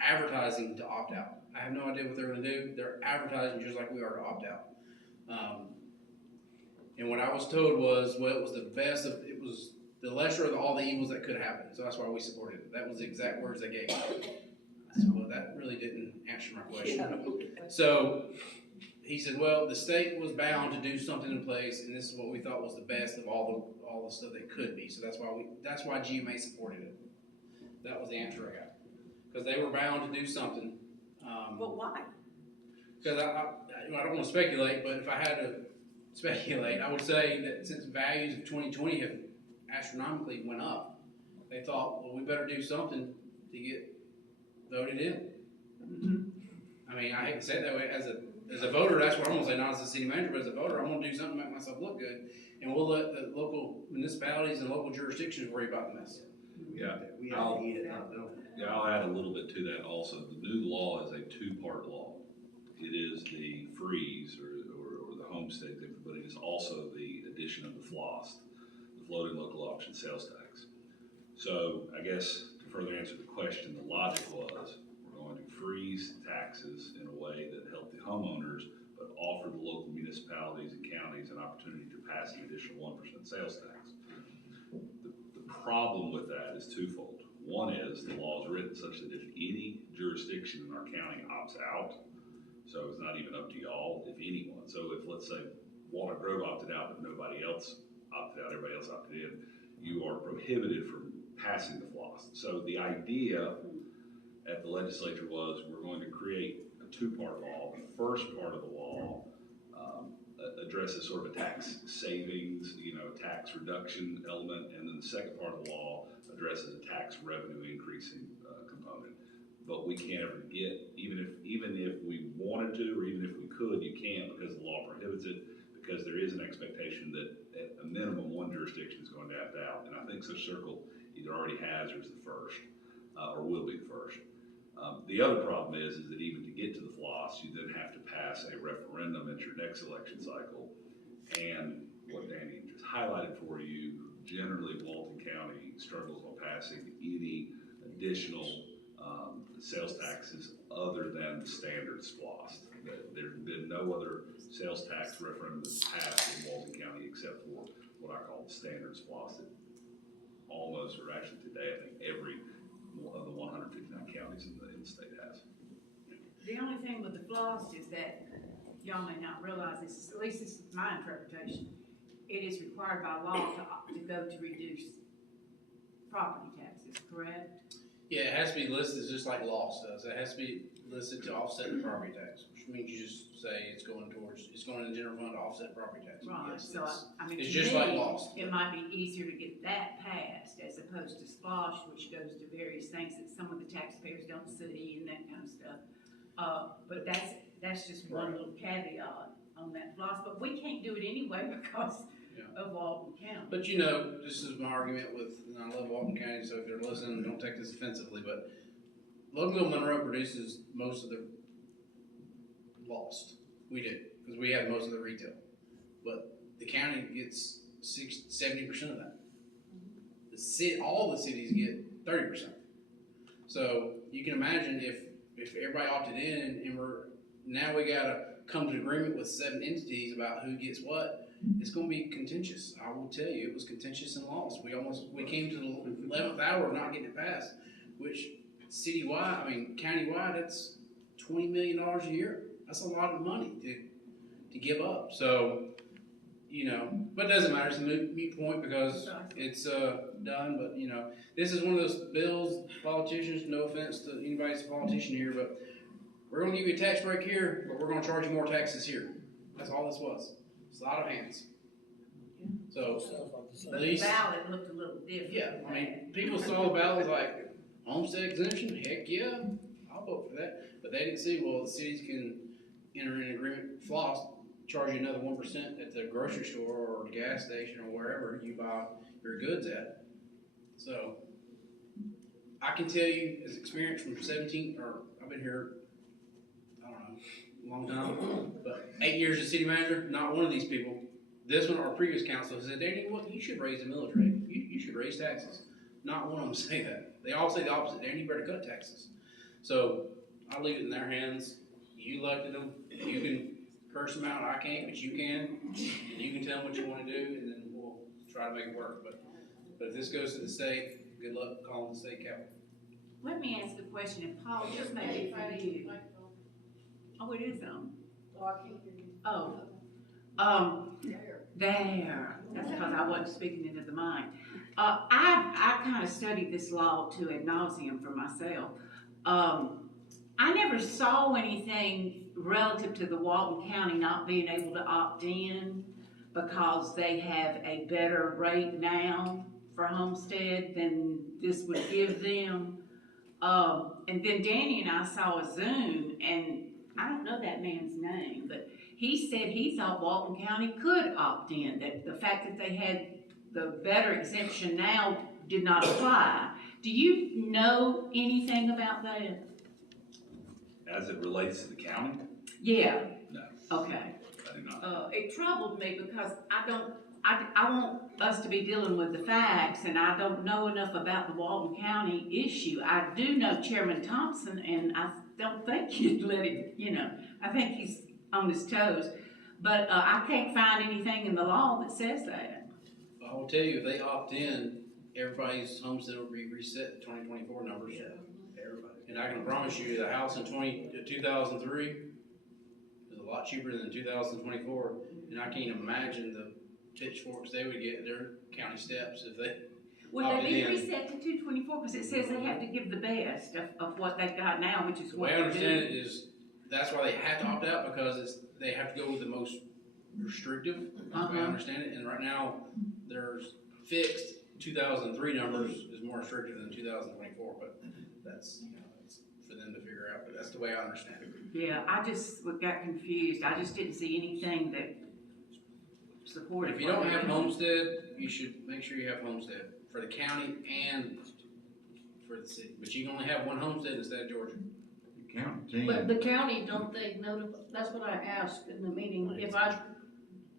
advertising to opt out. I have no idea what they're gonna do. They're advertising just like we are to opt out. And what I was told was, well, it was the best of, it was the lesser of all the evils that could happen, so that's why we supported it. That was the exact words they gave me. I said, well, that really didn't answer my question. So, he said, well, the state was bound to do something in place, and this is what we thought was the best of all the stuff that could be, so that's why GMA supported it. That was the answer I got. Because they were bound to do something. But why? Because I don't want to speculate, but if I had to speculate, I would say that since values of 2020 have astronomically went up, they thought, well, we better do something to get voted in. I mean, I hate to say it that way. As a voter, that's what I'm gonna say, not as a city manager, but as a voter, I'm gonna do something to make myself look good, and we'll let the local municipalities and local jurisdictions worry about the mess. Yeah, We have to eat it, not know. yeah, I'll add a little bit to that also. The new law is a two-part law. It is the freeze or the homestead thing, but it is also the addition of the FLOST, the floating local option sales tax. So I guess to further answer the question, the logic was we're going to freeze taxes in a way that help the homeowners, but offer the local municipalities and counties an opportunity to pass an additional 1% sales tax. The problem with that is twofold. One is the law is written such that if any jurisdiction in our county opts out, so it's not even up to y'all, if anyone. So if, let's say, Walnut Grove opted out, but nobody else opted out, everybody else opted in, you are prohibited from passing the FLOST. So the idea at the legislature was we're going to create a two-part law. The first part of the law addresses sort of a tax savings, tax reduction element, and then the second part of the law addresses a tax revenue increasing component. But we can't ever get, even if we wanted to, or even if we could, you can't because the law prohibits it, because there is an expectation that at a minimum one jurisdiction is going to opt out. And I think Social Circle either already has or is the first, or will be the first. The other problem is that even to get to the FLOSS, you then have to pass a referendum at your next election cycle. And what Danny just highlighted for you, generally Walton County struggles on passing any additional sales taxes other than the standard FLOSS. There's been no other sales tax referendum that's passed in Walton County except for what I call the standard FLOSS that almost, or actually today, I think every of the 159 counties in the state has. The only thing with the floss is that, y'all may not realize this, at least this is my interpretation, it is required by law to go to reduce property taxes, correct? Yeah, it has to be listed just like loss does. It has to be listed to offset the property tax, which means you just say it's going in the general fund to offset property tax. Right, Yes, so I mean, it's to just me, like loss. it might be easier to get that passed as opposed to splosh, which goes to various things that some of the taxpayers don't see and that kind of stuff. But that's just one little caveat on that floss, but we can't do it anyway because of Walton County. But this is my argument with, and I love Walton County, so if they're listening, don't take this offensively, but Loganville Monroe produces most of the lost. We do, because we have most of the retail. But the county gets 70% of that. All the cities get 30%. So you can imagine if everybody opted in and now we gotta come to agreement with 7 entities about who gets what, it's gonna be contentious. I will tell you, it was contentious and lost. We came to the 11th hour of not getting it passed, which countywide, that's $20 million a year. That's a lot of money to give up. So, but it doesn't matter. It's a moot point because it's done. But this is one of those bills. Politicians, no offense to anybody's a politician here, but we're going to give you a tax break here, but we're going to charge you more taxes here. That's all this was. It's a lot of hands. So But at least the ballot looked a little different. yeah, I mean, people saw the ballot like homestead exemption. Heck yeah, I'll vote for that. But they didn't see, well, the cities can enter an agreement, floss, charge you another 1% at the grocery store or the gas station or wherever you buy your goods at. So I can tell you, as experience from I've been here, I don't know, a long time, but 8 years as city manager, not one of these people. This one, our previous council said, Danny, you should raise the millage rate. You should raise taxes. Not one of them say that. They all say the opposite. Danny, you better cut taxes. So I leave it in their hands. You elected them. You can curse them out, I can't, but you can. And you can tell them what you wanna do, and then we'll try to make it work, but if this goes to the state, good luck calling the state capitol. Let me ask a question, and Paul, this may be for you. Oh, it is on. Oh, there, that's because I wasn't speaking into the mic. I kind of studied this law to ad nauseum for myself. I never saw anything relative to the Walton County not being able to opt in because they have a better rate now for homestead than this would give them. And then Danny and I saw a Zoom, and I don't know that man's name, but he said he thought Walton County could opt in, that the fact that they had the better exemption now did not apply. Do you know anything about that? As it relates to the county? Yeah. No, Okay. I do not. It troubled me because I want us to be dealing with the facts, and I don't know enough about the Walton County issue. I do know Chairman Thompson, and I don't think he'd let him, I think he's on his toes. But I can't find anything in the law that says that. I will tell you, if they opt in, everybody's homestead will be reset to 2024 numbers. Yeah, everybody. And I can promise you, the house in 2003 is a lot cheaper than 2024, and I can't imagine the pitchforks they would get at their county steps if they Would they opted be in. reset to 224? Because it says they have to give the best of what they got now, which is The what way I they understand do. it is, that's why they have to opt out, because they have to go with the most restrictive, that's the way I understand it, and right now, there's fixed 2003 numbers is more restrictive than 2024, but that's, it's for them to figure out, but that's the way I understand it. Yeah, I just got confused. I just didn't see anything that supported. If you don't have homestead, you should make sure you have homestead for the county and for the city, but you can only have one homestead instead of Georgia. The county But can, the county, don't they notify, that's what I asked in the meeting, if I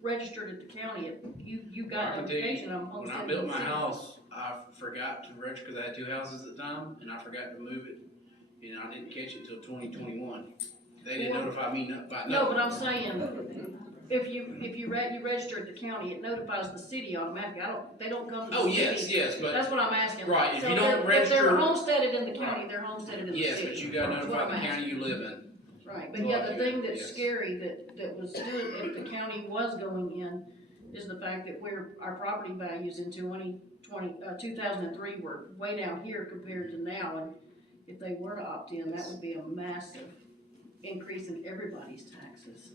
registered at the county, you Well, I got can tell you, notification, I'm when I homesteading built in the my city. house, I forgot to register, because I had two houses at the time, and I forgot to move it, and I didn't catch it till 2021. They didn't Well, notify me by No, nothing. but I'm saying, if you register at the county, it notifies the city automatically, they don't come to the Oh, city. yes, but, That's what I'm asking. right, if So you don't If register, they're homesteaded in the county, they're homesteaded in the yes, city. but you gotta That's what notify the I'm county you live in. Right, but Well, yeah, the thing that's yes. scary that was doing, if the county was going in, is the fact that our property values in 2003 were way down here compared to now, and if they were to opt in, that would be a massive increase in everybody's taxes.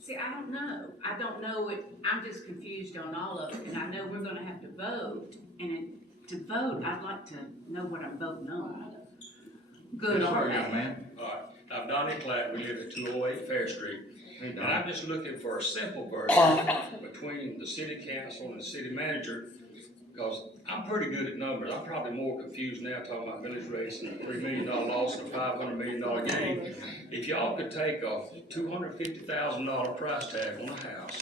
See, I don't know it, I'm just confused on all of it, and I know we're gonna have to vote, and to vote, I'd like to know what I'm voting on. Good yes, or sir, young bad. man. I'm Donnie Platt, we live at 208 Fair Street, Hey, and Don. I'm just looking for a simple version between the city council and the city manager, because I'm pretty good at numbers. I'm probably more confused now talking about village rates and a $3 million loss and a $500 million gain. If y'all could take a $250,000 price tag on a house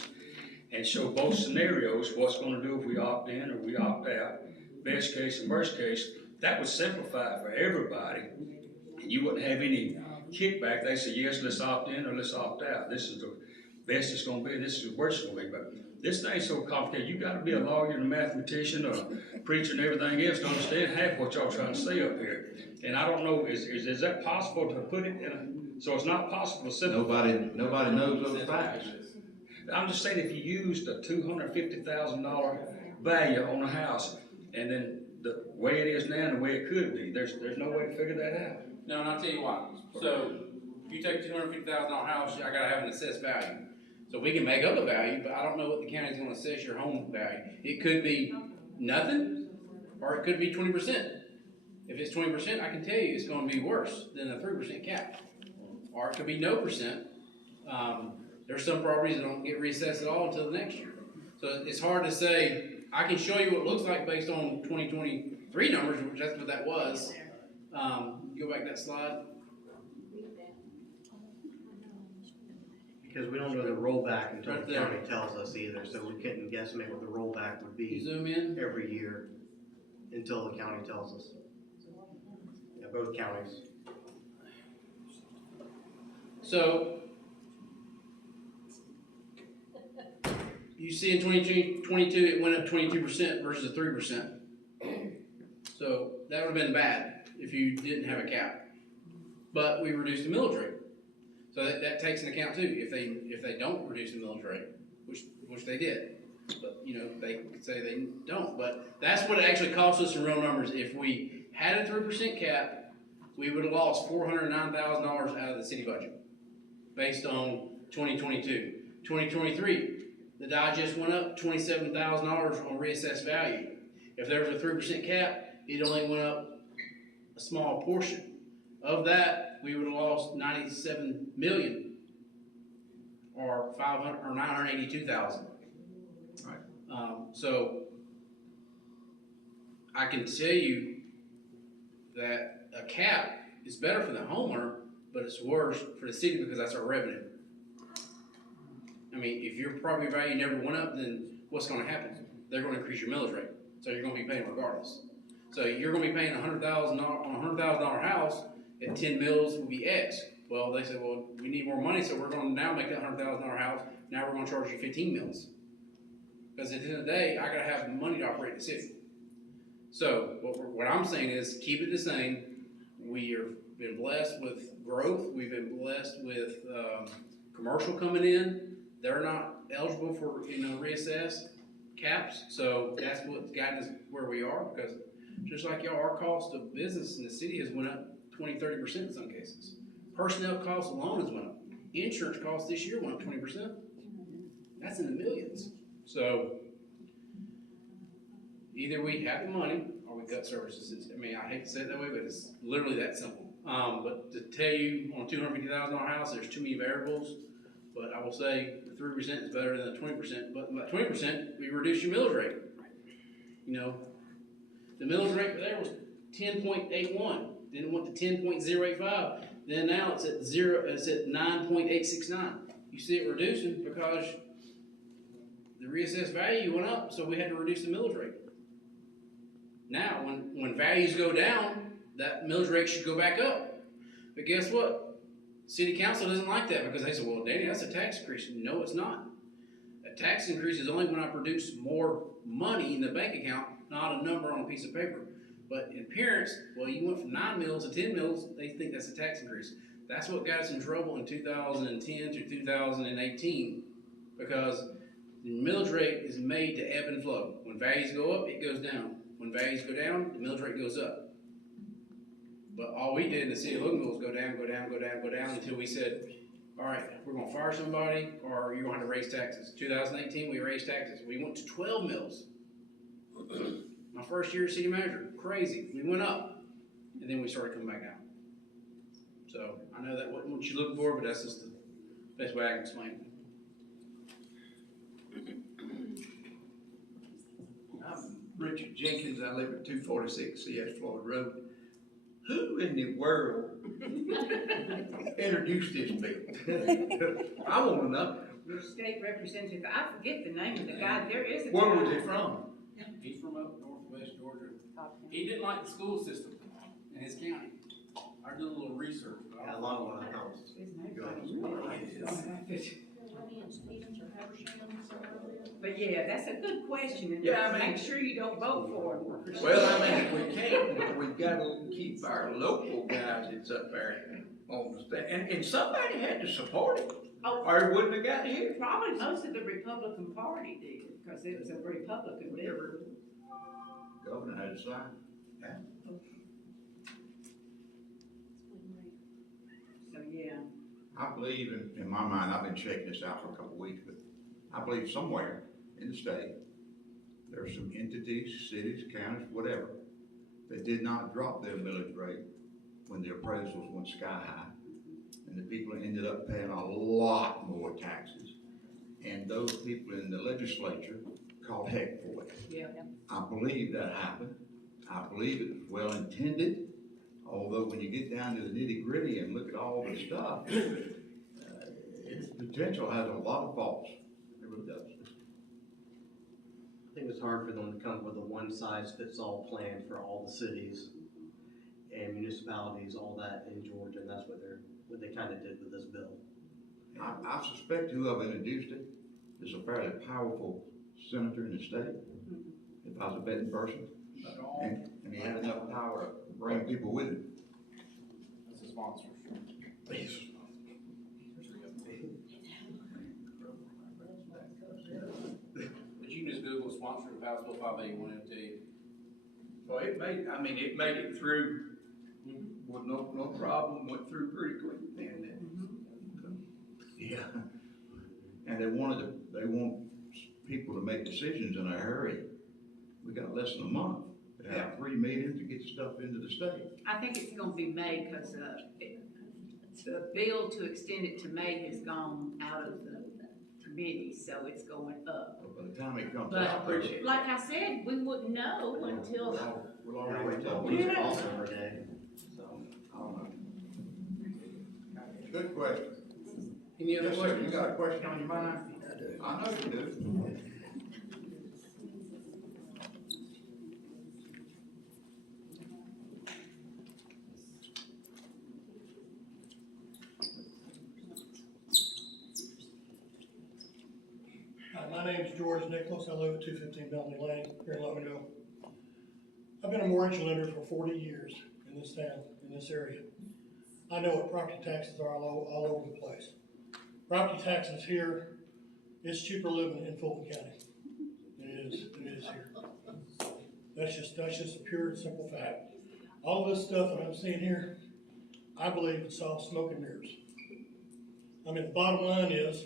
and show both scenarios, what's gonna do if we opt in or we opt out, best case and worst case, that would simplify it for everybody. You wouldn't have any kickback. They say, yes, let's opt in or let's opt out. This is the best it's gonna be, this is the worst it's gonna be. But this thing's so complicated, you gotta be a lawyer and a mathematician or a preacher and everything else to understand half what y'all trying to say up here. And I don't know, is that possible to put it in a, so it's not possible to simplify? Nobody knows those facts. I'm just saying if you used a $250,000 value on a house and then the way it is now and the way it could be, there's no way to figure that out. No, and I'll tell you why. So, if you take a $250,000 house, I gotta have an assessed value. So we can make up a value, but I don't know what the county's gonna assess your home value. It could be nothing, or it could be 20%. If it's 20%, I can tell you it's gonna be worse than a 3% cap. Or it could be no percent. There's some properties that don't get reassessed at all until the next year. So it's hard to say. I can show you what it looks like based on 2023 numbers, which that's what that was. Go back that slide. Because we don't know the rollback until Right the there. county tells us either, so we couldn't guesstimate what the rollback would You be zoom in. every year until the county tells us. Yeah, both counties. So you see in 2022, it went up 22% versus a 3%. So that would have been bad if you didn't have a cap. But we reduced the millage rate. So that takes into account too, if they don't reduce the millage rate, which they did. But, you know, they could say they don't. But that's what it actually cost us in real numbers. If we had a 3% cap, we would have lost $409,000 out of the city budget based on 2022. 2023, the digest went up $27,000 on reassessed value. If there was a 3% cap, it only went up a small portion. Of that, we would have lost $97 million or 982,000. Right. So I can tell you that a cap is better for the homeowner, but it's worse for the city because that's our revenue. I mean, if your property value never went up, then what's going to happen? They're going to increase your millage rate, so you're going to be paying regardless. So you're going to be paying $100,000 on a $100,000 house at 10 mills will be X. Well, they said, well, we need more money, so we're going to now make that $100,000 house. Now we're going to charge you 15 mills. Because at the end of the day, I got to have the money to operate the city. So what I'm saying is keep it the same. We have been blessed with growth. We've been blessed with commercial coming in. They're not eligible for reassess caps. So that's what's gotten us where we are. Because just like y'all, our cost of business in the city has went up 20-30% in some cases. Personnel costs alone has went up. Insurance costs this year went up 20%. That's in the millions. So either we have the money or we cut services. I mean, I hate to say it that way, but it's literally that simple. But to tell you on a $250,000 house, there's too many variables. But I will say the 3% is better than the 20%. But about 20%, we reduce your millage rate. You know, the millage rate there was 10.81. Then it went to 10.085. Then now it's at 9.869. You see it reducing because the reassessed value went up, so we had to reduce the millage rate. Now, when values go down, that millage rate should go back up. But guess what? City council doesn't like that because they say, well, Danny, that's a tax increase. No, it's not. A tax increase is only when I produce more money in the bank account, not a number on a piece of paper. But in appearance, well, you went from 9 mills to 10 mills, they think that's a tax increase. That's what got us in trouble in 2010 through 2018 because the millage rate is made to ebb and flow. When values go up, it goes down. When values go down, the millage rate goes up. But all we did in the city of Loganville was go down, go down, go down, go down until we said, all right, we're going to fire somebody or you're going to have to raise taxes. 2018, we raised taxes. We went to 12 mills. My first year as city manager, crazy. We went up, and then we started coming back down. So I know that wasn't what you're looking for, but that's just the best way I can explain it. I'm Richard Jenkins. I live at 246 CS Floyd Road. Who in the world introduced this bill? I want to know. Your state representative, I forget the name of the guy, there is a Where guy. was it from? He's from up northwest Georgia. He didn't like the school system in his county. I did a little research. Got a lot of my house. His name Go ahead. But yeah, that's a good question, and Yeah, I mean- make sure you don't vote for him. Well, I mean, we can't. We've got to keep our local guys that's up there on the stand. And somebody had to support it, or it wouldn't have got here. Probably most of the Republican Party did, because it was a Republican bill. Governor had to sign. So, yeah. I believe, in my mind, I've been checking this out for a couple of weeks, but I believe somewhere in the state, there's some entities, cities, counties, whatever, that did not drop their millage rate when the appraisals went sky high. And the people ended up paying a lot more taxes. And those people in the legislature called heck for it. Yeah. I believe that happened. I believe it was well intended. Although when you get down to the nitty gritty and look at all the stuff, its potential has a lot of faults. It really does. I think it's hard for them to come up with a one-size-fits-all plan for all the cities and municipalities, all that in Georgia, and that's what they kind of did with this bill. I suspect whoever introduced it is a fairly powerful senator in the state, if I was a betting person. And he had enough power to bring people with him. That's a sponsor. But you can just Google sponsor of House Bill 581, it'll tell you. Well, it made it through with no problem, went through pretty quick, and Yeah. And they want people to make decisions in a hurry. We got less than a month. They have 3 meetings to get stuff into the state. I think it's gonna be May, cause, the bill to extend it to May has gone out of the committee, so it's going up. But by the time it comes But out, like I said, we wouldn't know until, we'll Yeah, already we tell talked them. about it every day, so. I don't know. Good question. Any other Yes, sir, questions? you got a question on your mind? I know you do. My name's George Nicholas. I live at 215 Bentley Lane here in Loganville. I've been a mortgage lender for 40 years in this town, in this area. I know what property taxes are all over the place. Property taxes here, it's cheaper living in Fulton County. It is here. That's just a pure and simple fact. All this stuff that I'm seeing here, I believe it's all smoke and mirrors. I mean, the bottom line is,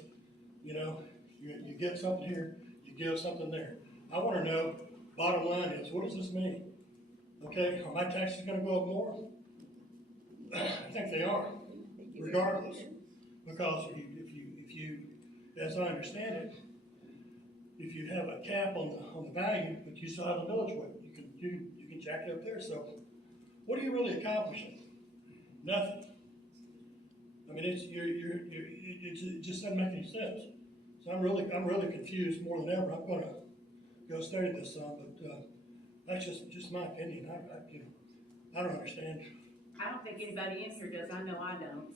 you know, you get something here, you give something there. I wanna know, bottom line is, what does this mean? Okay, are my taxes gonna go up more? I think they are, regardless. Because if you, as I understand it, if you have a cap on the value, but you still have the millage rate, you can jack it up there, so what are you really accomplishing? Nothing. I mean, it just doesn't make any sense. So I'm really confused more than ever. I'm gonna go study this some, but, that's just my opinion. I don't understand. I don't think anybody in here does, I know I don't.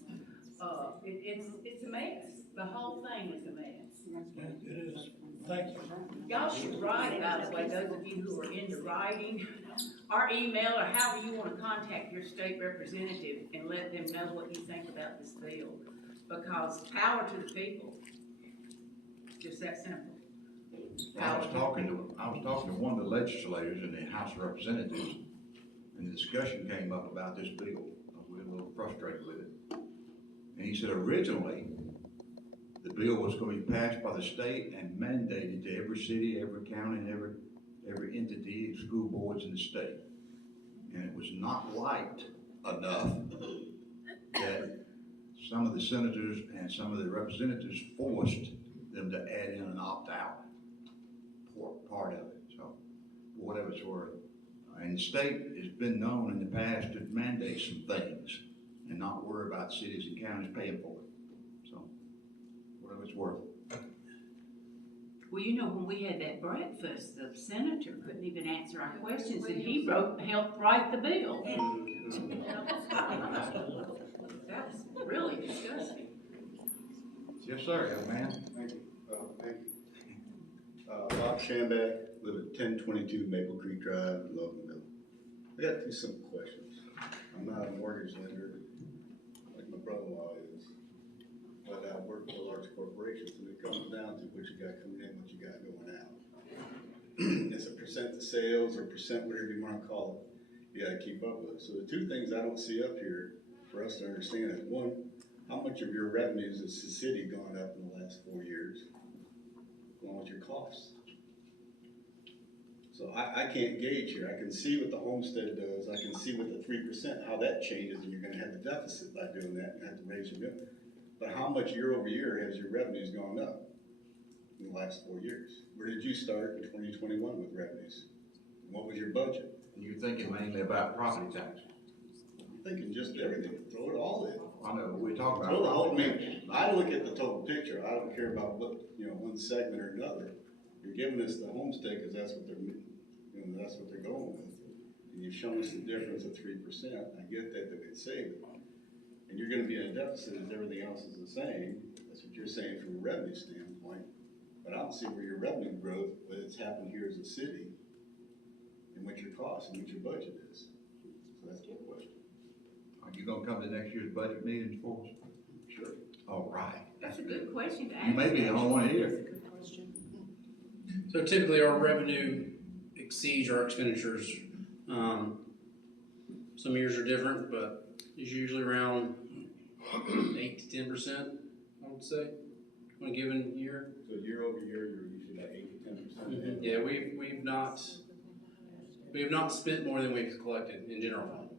It's a mess, the whole thing is a mess. Yeah, it is. Thank you. Y'all should write, by the way, those of you who are into writing, or email, or however you wanna contact your state representative and let them know what you think about this bill. Because power to the people, just that simple. I was talking to one of the legislators in the House of Representatives, and the discussion came up about this bill. We were a little frustrated with it. And he said originally, the bill was going to be passed by the state and mandated to every city, every county, and every entity, school boards in the state. And it was not liked enough that some of the senators and some of the representatives forced them to add in an opt-out part of it, so whatever it's worth. And the state has been known in the past to mandate some things and not worry about cities and counties paying for it, so whatever it's worth. Well, you know, when we had that breakfast, the senator couldn't even answer our questions, and he helped write the bill. That was really disgusting. Yes, sir, young man. Thank you. Bob Shamback, live at 1022 Maple Creek Drive, Loganville. I got 2 simple questions. I'm not a mortgage lender like my brother-in-law is, but I work for large corporations, and it comes down to what you got coming in, what you got going out. It's a percent to sales or percent, whatever you want to call it, you got to keep up with. So the 2 things I don't see up here for us to understand is, one, how much of your revenues has the city gone up in the last 4 years, along with your costs? So I can't gauge here. I can see what the homestead does. I can see what the 3%, how that changes, and you're gonna have a deficit by doing that and have to raise your bill. But how much year over year has your revenues gone up in the last 4 years? Where did you start in 2021 with revenues? What was your budget? You're thinking mainly about property tax. I'm thinking just everything, throw it all in. I know, we talk about. Throw the whole, I look at the total picture. I don't care about what, one segment or another. You're giving us the homestead because that's what that's what they're going with. And you've shown us the difference of 3%. I get that they save it. And you're gonna be in a deficit as everything else is the same. That's what you're saying from a revenue standpoint. But but I don't see where your revenue growth, but it's happened here as a city, and what your cost and what your budget is. So that's my question. Are you gonna come to next year's budget meetings for us? Sure. All right. That's a good question to ask. You may be the only one here. So typically our revenue exceeds our expenditures. Some years are different, but it's usually around 8 to 10%, I would say, on a given year. So year over year, you're usually like 8 to 10%. Yeah, we've not spent more than we've collected in general fund.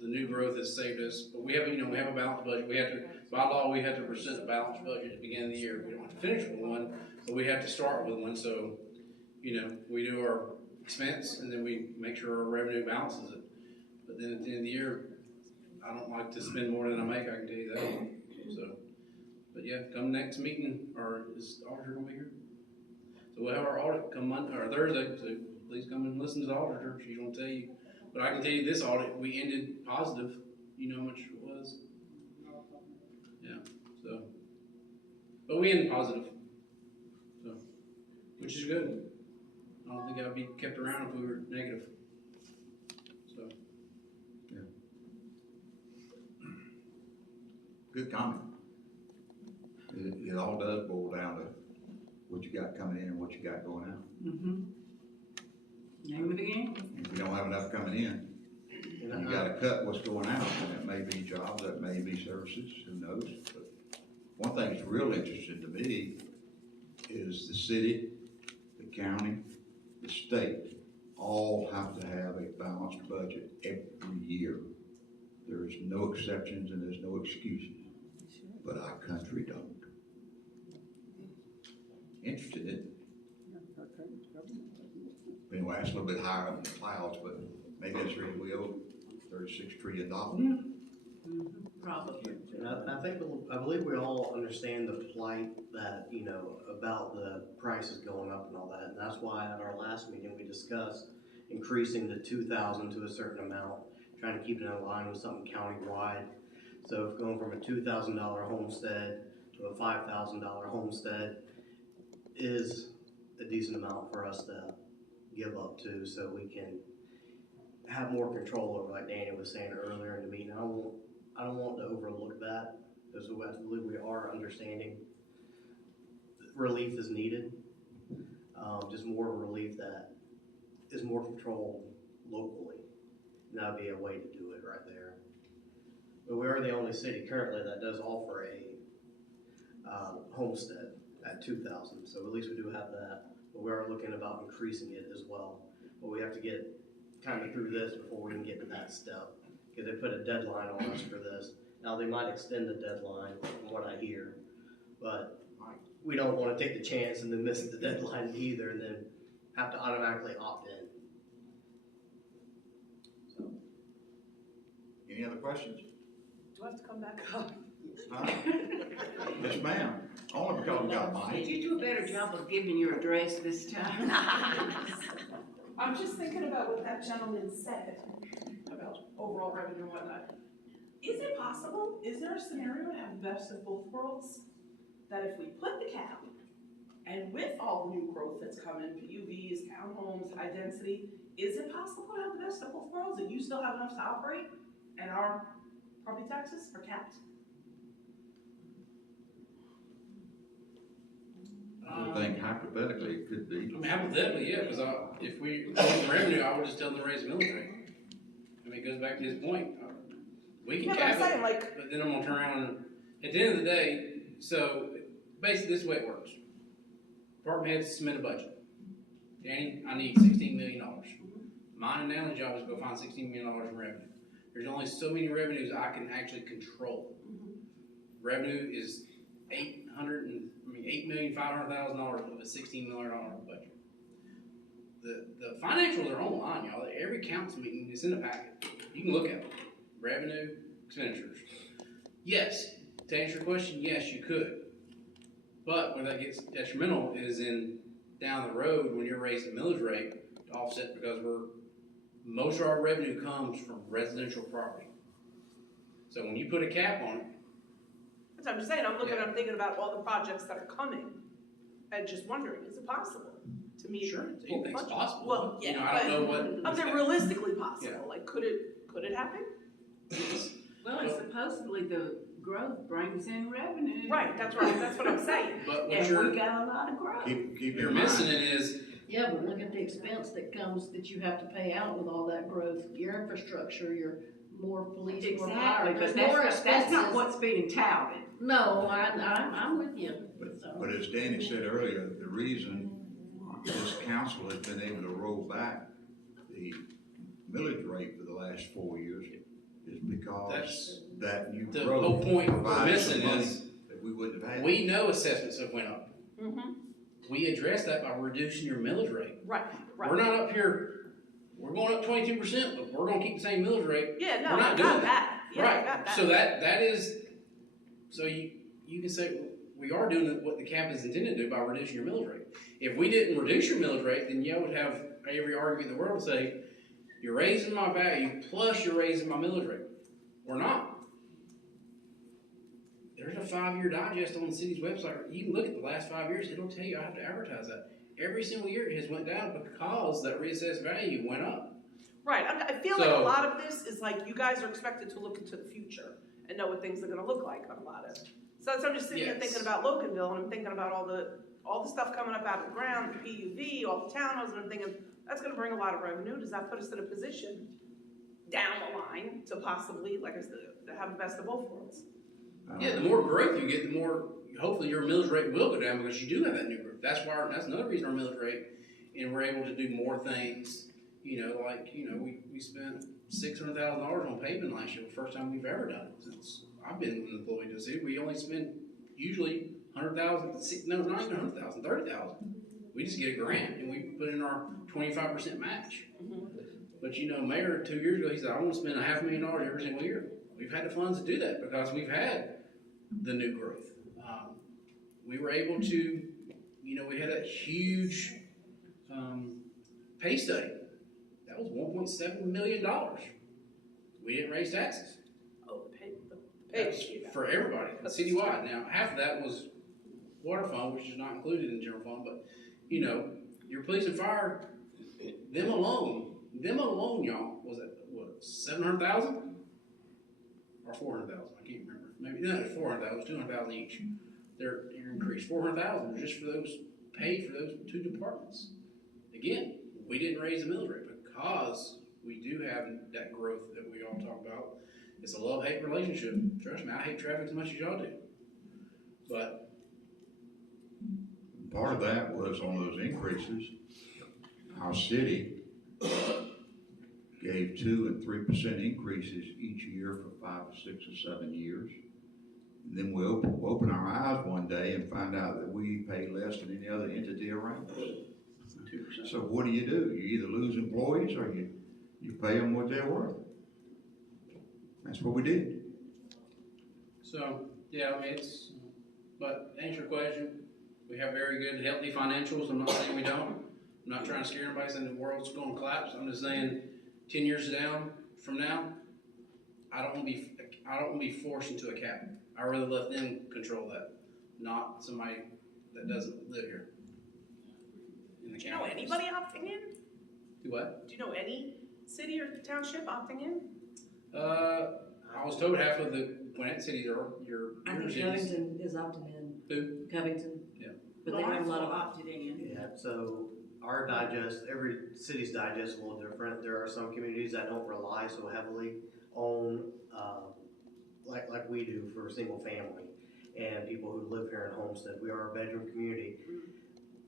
The new growth has saved us, but we have a balanced budget. We have to, by law, we have to present a balanced budget at the beginning of the year. We don't have to finish with one, but we have to start with one. So, we do our expense and then we make sure our revenue balances it. But then at the end of the year, I don't like to spend more than I make, I can tell you that. So, but yeah, come next meeting, or is the auditor gonna be here? So we'll have our audit come Monday or Thursday, so please come and listen to the auditor. She's gonna tell you. But I can tell you this audit, we ended positive. You know how much it was? Yeah, so. But we ended positive. So, which is good. I don't think I'd be kept around if we were negative. So. Yeah. Good comment. It all does boil down to what you got coming in and what you got going out. Mm-hmm. Name of the game? If you don't have enough coming in, you gotta cut what's going out, and it may be jobs, that may be services, who knows? But one thing that's real interesting to me is the city, the county, the state, all have to have a balanced budget every year. There is no exceptions and there's no excuses, but our country don't. Interesting, isn't it? Anyway, that's a little bit higher up in the clouds, but maybe that's the reason we owe $36 trillion. Probably. And I believe we all understand the plight that, about the prices going up and all that. And that's why at our last meeting, we discussed increasing the 2,000 to a certain amount, trying to keep it in line with something countywide. So if going from a $2,000 homestead to a $5,000 homestead is a decent amount for us to give up to, so we can have more control over, like Danny was saying earlier in the meeting. I don't want to overlook that, because I believe we are understanding relief is needed. Just more relief that is more controlled locally. And that'd be a way to do it right there. But we are the only city currently that does offer a homestead at 2,000, so at least we do have that. But we are looking about increasing it as well. But we have to get kind of through this before we can get to that step, because they put a deadline on us for this. Now they might extend the deadline from what I hear, but we don't want to take the chance and then miss the deadline either, and then have to automatically opt in. So. Any other questions? Do I have to come back up? Huh? Yes, ma'am. Only because we got Did money. you do a better job of giving your address this time? I'm just thinking about what that gentleman said about overall revenue and whatnot. Is it possible, is there a scenario to have the best of both worlds? That if we put the cap, and with all the new growth that's coming, PUVs, townhomes, high density, is it possible to have the best of both worlds, that you still have enough to operate, and our property taxes are capped? I would think hypothetically it could be. Hypothetically, yeah, because if we raise revenue, I would just tell them to raise the millage rate. It goes back to his point. We can Yeah, but cap I'm saying, it, like, but then I'm gonna turn around and, at the end of the day, so basically this is the way it works. Department heads submit a budget. Danny, I need $16 million. Mine and Alan's job is to go find $16 million in revenue. There's only so many revenues I can actually control. Revenue is $8,500,000 of a $16 million budget. The financials are online, y'all. Every council meeting is in the packet. You can look at them. Revenue, expenditures. Yes, to answer your question, yes, you could. But where that gets detrimental is in down the road when you're raising the millage rate to offset, because most of our revenue comes from residential property. So when you put a cap on it, So I'm just saying, I'm thinking about all the projects that are coming, and just wondering, is it possible to meet? Sure, full anything's budget? possible. Well, You know, yeah, I don't know but, what. I'm saying realistically possible, Yeah. like, could it happen? Well, and supposedly the growth brings in revenue. Right, that's what I'm saying. But what And you're, we got a lot of growth. Keep you're in mind, missing it is, Yeah, but look at the expense that comes, that you have to pay out with all that growth, your infrastructure, your more police, more fire. Exactly, There's but more that's not expenses. what's being touted. No, I'm with you, so. but as Danny said earlier, the reason this council has been able to roll back the millage rate for the last 4 years is because That's- that new the growth whole point we're provides some missing money is, that we wouldn't have had. we know assessments have went up. Mm-hmm. We address that by reducing your millage rate. Right, We're not up here, we're going up 22%, but we're gonna keep the same millage rate. Yeah, no, We're not I doing got that. Yeah, I Right, got that. so that is, so you can say, we are doing what the cap is intended to do by reducing your millage rate. If we didn't reduce your millage rate, then you would have every argument in the world to say, you're raising my value, plus you're raising my millage rate. We're not. There's a 5-year digest on the city's website. You can look at the last 5 years, it'll tell you I have to advertise that. Every single year it has went down because that reassessed value went up. Right, I feel like a So- lot of this is like, you guys are expected to look into the future and know what things are gonna look like on a lot of. So I'm just sitting here Yes. thinking about Loganville, and I'm thinking about all the stuff coming up out of the ground, the PUV, all the townhomes, and I'm thinking, that's gonna bring a lot of revenue. Does that put us in a position down the line to possibly, like I said, to have the best of both worlds? Yeah, the more growth you get, the more, hopefully your millage rate will go down because you do have that new growth. That's another reason our millage rate, and we're able to do more things, we spent $600,000 on paving last year, the first time we've ever done it since I've been employed to the city. We only spend usually $100,000, no, not even $100,000, $30,000. We just get a grant and we put in our 25% match. But Mayor 2 years ago, he said, I want to spend $500,000 every single year. We've had the funds to do that because we've had the new growth. We were able to, we had that huge pay study. That was $1.7 million. We didn't raise taxes. Oh, the pay. That's for everybody, citywide. Now, half of that was water fund, which is not included in the general fund, but, your police and fire, them alone, y'all, was that, what, 700,000? Or 400,000, I can't remember. Maybe, no, it's 400,000, it was 200,000 each. Their increase, 400,000 was just for those, paid for those 2 departments. Again, we didn't raise the millage rate because we do have that growth that we all talk about. It's a love-hate relationship. Trust me, I hate traffic as much as y'all do. But Part of that was on those increases. Our city gave 2% and 3% increases each year for 5 or 6 or 7 years. And then we open our eyes one day and find out that we pay less than any other entity around us. 2%. So what do? You either lose employees or you pay them what they're worth. That's what we did. So, yeah, but to answer your question, we have very good, healthy financials. I'm not saying we don't. I'm not trying to scare anybody saying the world's going to collapse. I'm just saying 10 years from now, I don't want to be forced into a cap. I rather let them control that, not somebody that doesn't live here. Do you know anybody opting in? Do what? Do you know any city or township opting in? I was told half of the Gwinnett cities are your cities. Covington is opting in. Who? Covington. Yeah. But they have a lot of opted in. Yeah, so our digest, every city's digest is a little different. There are some communities that don't rely so heavily on, like we do for single family and people who live here in Homestead. We are a bedroom community.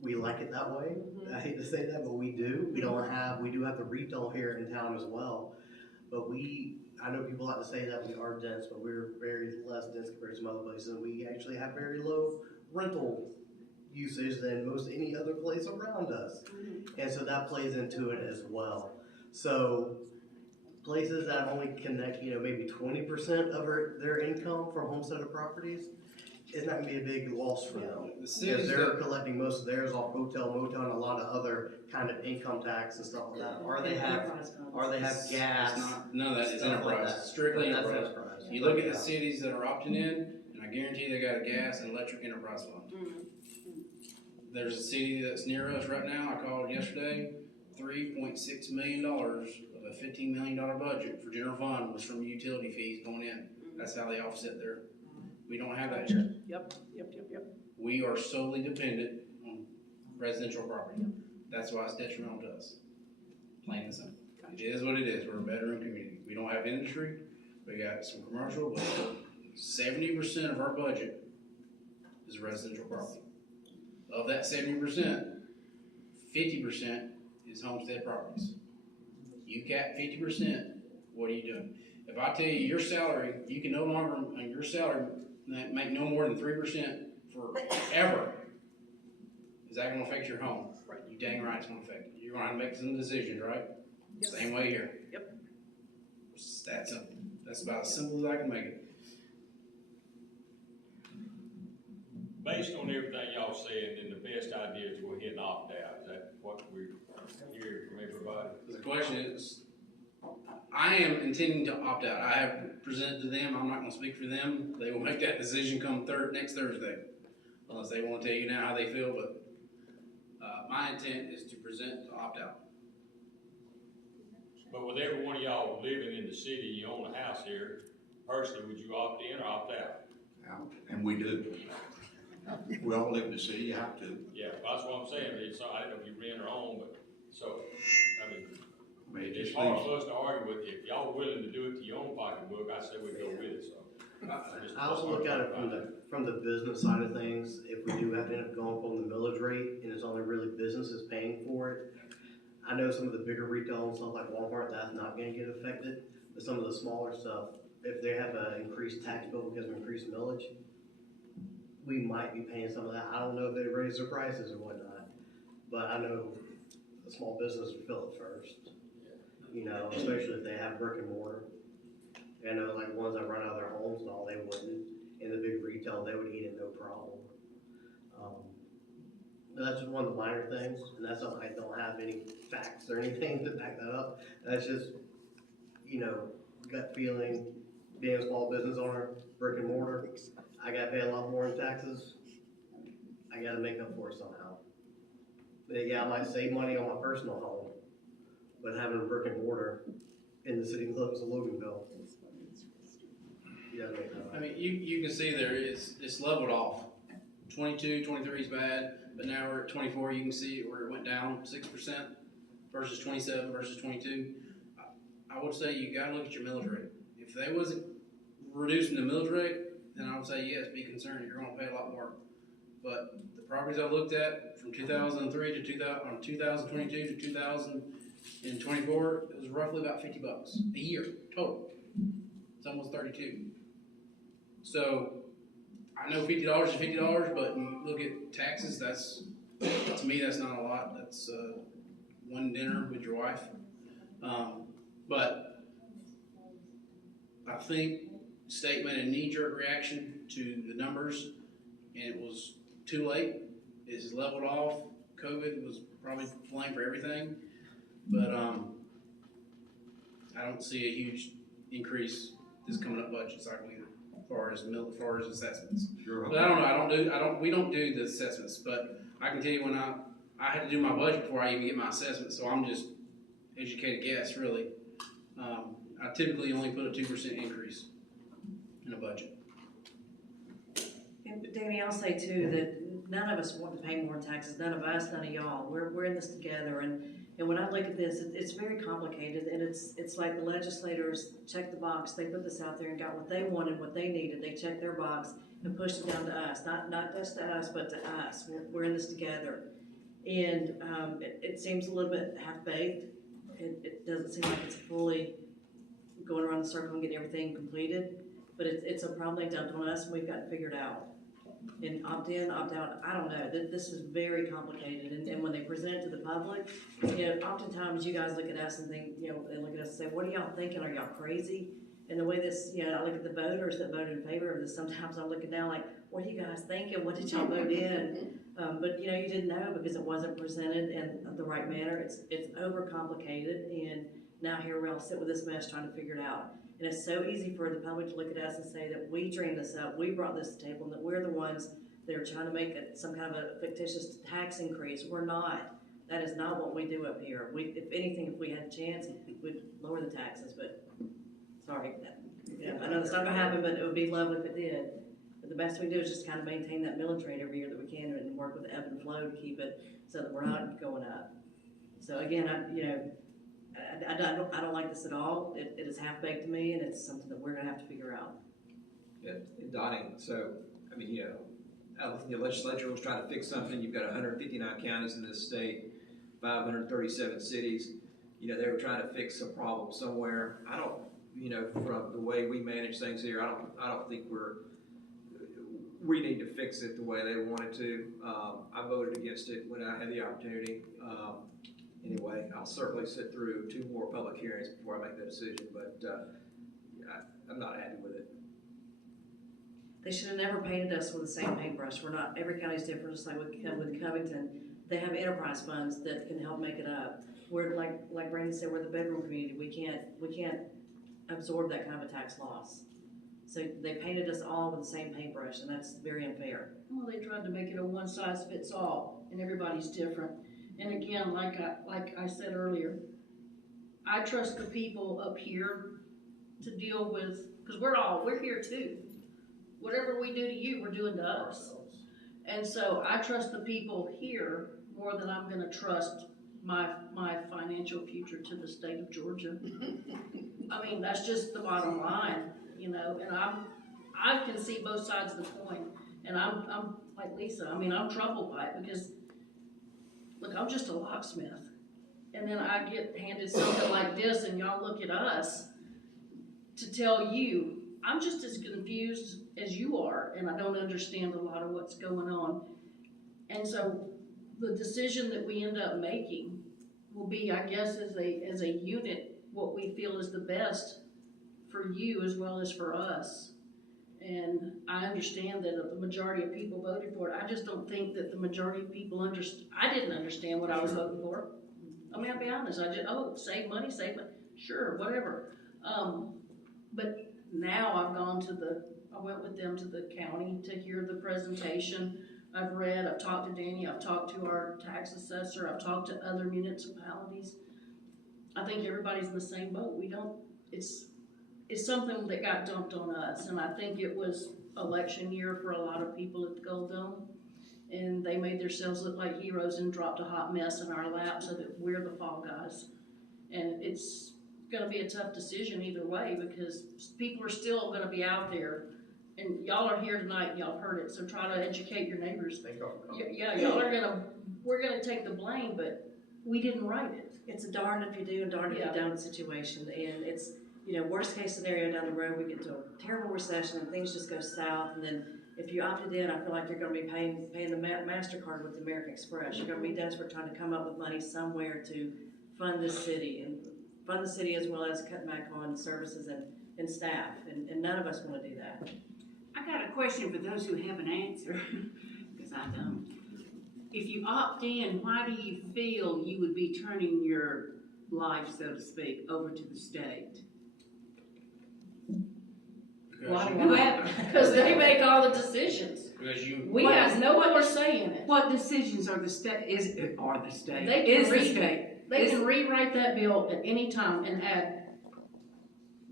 We like it that way. I hate to say that, but we do. We do have the retail here in town as well. But I know people like to say that we are dense, but we're very less dense compared to some other places. And we actually have very low rental usage than most any other place around us. And so that plays into it as well. So places that only connect, maybe 20% of their income from homesteaded properties, it's not gonna be a big loss for them. Because they're collecting most of theirs off hotel, motel, and a lot of other kind of income tax and stuff like that. Or they have gas. None of that is stuff like enterprise, that. strictly That's enterprise. You look at the cities that are opting in, and I I guarantee they got a gas and electric enterprise fund. There's a city that's near us right now, I called yesterday, $3.6 million of a $15 million budget for general fund was from utility fees going in. That's how they offset there. We don't have that here. Yep. We are solely dependent on residential property. That's why it's detrimental to us. Plain and simple. It is what it is. We're a bedroom community. We don't have industry. We got some commercial, but 70% of our budget is residential property. Of that 70%, 50% is homestead properties. You cap 50%, what are you doing? If I tell you your salary, you can no longer, your salary make no more than 3% forever, is that gonna affect your home? You dang right it's gonna affect it. You're gonna have to make some decisions, right? Yes. Same way here. Yep. It's that simple. That's about as simple as I can make it. Based on everything y'all said, then the best idea is to go ahead and opt out. Is that what we hear from everybody? The question is, I am intending to opt out. I have presented to them, I'm not gonna speak for them. They will make that decision come next Thursday. Unless they wanna tell you now how they feel, but, my intent is to present to opt out. But with every one of y'all living in the city, you own a house here, personally, would you opt in or opt out? And we do. We all live in the city, you have to. Yeah, that's what I'm saying. It's, I don't know if you rent or own, but, so, I mean, It it's just hard leaves, for us to argue with you. If y'all willing to do it to your own pocketbook, I say we go with it, so. I also look at it from the business side of things. If we do have to end up going from the millage rate and it's only really businesses paying for it, I know some of the bigger retail and stuff like Walmart, that's not gonna get affected, but some of the smaller stuff, if they have an increased tax bill because of increased millage, we might be paying some of that. I don't know if they raise their prices or whatnot, but I know the small business would feel it first. You know, especially if they have brick and mortar. I know like ones that run out of their homes and all, they wouldn't. In the big retail, they would eat it no problem. But that's just one of the minor things, and that's something I don't have any facts or anything to back that up. That's just, you know, gut feeling, being a small business owner, brick and mortar. I gotta pay a lot more in taxes. I gotta make up for it somehow. But yeah, I might save money on my personal home, but having a brick and mortar in the city limits of Loganville, you gotta make that I right. mean, you can see there, it's leveled off. 22, 23 is bad, but now we're at 24, you can see where it went down 6% versus 27 versus 22. I would say you gotta look at your millage rate. If they wasn't reducing the millage rate, then I would say yes, be concerned, you're gonna pay a lot more. But the properties I looked at from 2003 to 2022 to 2024, it was roughly about $50 a year total. It's almost 32. So I know $50 is $50, but when you look at taxes, to me, that's not a lot. That's one dinner with your wife. But I think the state made a knee-jerk reaction to the numbers, and it was too late. It's leveled off. COVID was probably blamed for everything, but I don't see a huge increase this coming up budget cycle either, as far as assessments. sure. But I don't know. We don't do the assessments. But I can tell you when I had to do my budget before I even get my assessment, so I'm just educated guess really. I typically only put a 2% increase in a budget. And Danny, I'll say too, that none of us want to pay more in taxes, none of us, none of y'all, we're in this together, and when I look at this, it's very complicated, and it's like the legislators checked the box, they put this out there and got what they wanted, what they needed, they checked their box and pushed it down to us, not just to us, but to us, we're in this together. And, it seems a little bit half-baked, it doesn't seem like it's fully going around the circle and getting everything completed, but it's a problem they dumped on us and we've got it figured out. And opt in, opt out, I don't know, this is very complicated, and when they present it to the public, you know, oftentimes you guys look at us and think, you know, they look at us and say, what are y'all thinking, are y'all crazy? And the way this, you know, I look at the voters that voted in favor of this, sometimes I'm looking down like, what are you guys thinking, what did y'all vote in? But you know, you didn't know because it wasn't presented in the right manner, it's overcomplicated, and now here we all sit with this mess trying to figure it out. And it's so easy for the public to look at us and say that we dreamed this up, we brought this to the table, and that we're the ones that are trying to make some kind of a fictitious tax increase. We're not. That is not what we do up here. If anything, if we had a chance, we'd lower the taxes, but, sorry. I know that's not gonna happen, but it would be lovely if it did. But the best we do is just kind of maintain that millage rate every year that we can and work with the ebb and flow to keep it so that we're not going up. So again, I don't like this at all. It is half-baked to me, and it's something that we're gonna have to figure out. Yeah, and Donnie, so, I mean, the legislature was trying to fix something. You've got 159 counties in this state, 537 cities. They were trying to fix a problem somewhere. I don't, from the way we manage things here, I don't think we need to fix it the way they wanted to. I voted against it when I had the opportunity. Anyway, I'll certainly sit through 2 more public hearings before I make that decision, but I'm not happy with it. They should have never painted us with the same paintbrush. We're not, every county's different, just like with Covington. They have enterprise funds that can help make it up. We're like Brandon said, we're the bedroom community. We can't absorb that kind of a tax loss. So they painted us all with the same paintbrush, and that's very unfair. Well, they tried to make it a one-size-fits-all, and everybody's different. And again, like I said earlier, I trust the people up here to deal with, because we're here too. Whatever we do to you, we're doing to us. And so I trust the people here more than I'm gonna trust my financial future to the state of Georgia. I mean, that's just the bottom line, and I can see both sides of the coin. And I'm like Lisa, I'm troubled by it because, look, I'm just a locksmith. And then I get handed something like this and y'all look at us to tell you, I'm just as confused as you are, and I don't understand a lot of what's going on. And so the decision that we end up making will be, I guess, as a unit, what we feel is the best for you as well as for us. And I understand that the majority of people voted for it. I just don't think that the majority of people I didn't understand what I was voting for. I'll be honest, save money, sure, whatever. But now I went with them to the county to hear the presentation. I've talked to Danny, I've talked to our tax assessor, I've talked to other municipalities. I think everybody's in the same boat. It's something that got dumped on us, and I think it was election year for a lot of people at the Gold Dome, and they made themselves look like heroes and dropped a hot mess in our lap so that we're the fall guys. And it's gonna be a tough decision either way because people are still gonna be out there, and y'all are here tonight, y'all heard it, so try to educate your neighbors. Yeah, we're gonna take the blame, but we didn't write it. It's a darn if you do and darn if you don't situation, and it's, worst case scenario down the road, we get to a terrible recession and things just go south, and then if you opted in, I feel like you're gonna be paying the MasterCard with American Express. You're gonna be desperate trying to come up with money somewhere to fund this city, and fund the city as well as cut back on services and staff, and none of us wanna do that. I got a question for those who have an answer, because I don't. If you opt in, why do you feel you would be turning your life, so to speak, over to the state? Because they make all the decisions. We have no more say in it. What decisions are the state? They can rewrite that bill at any time and add,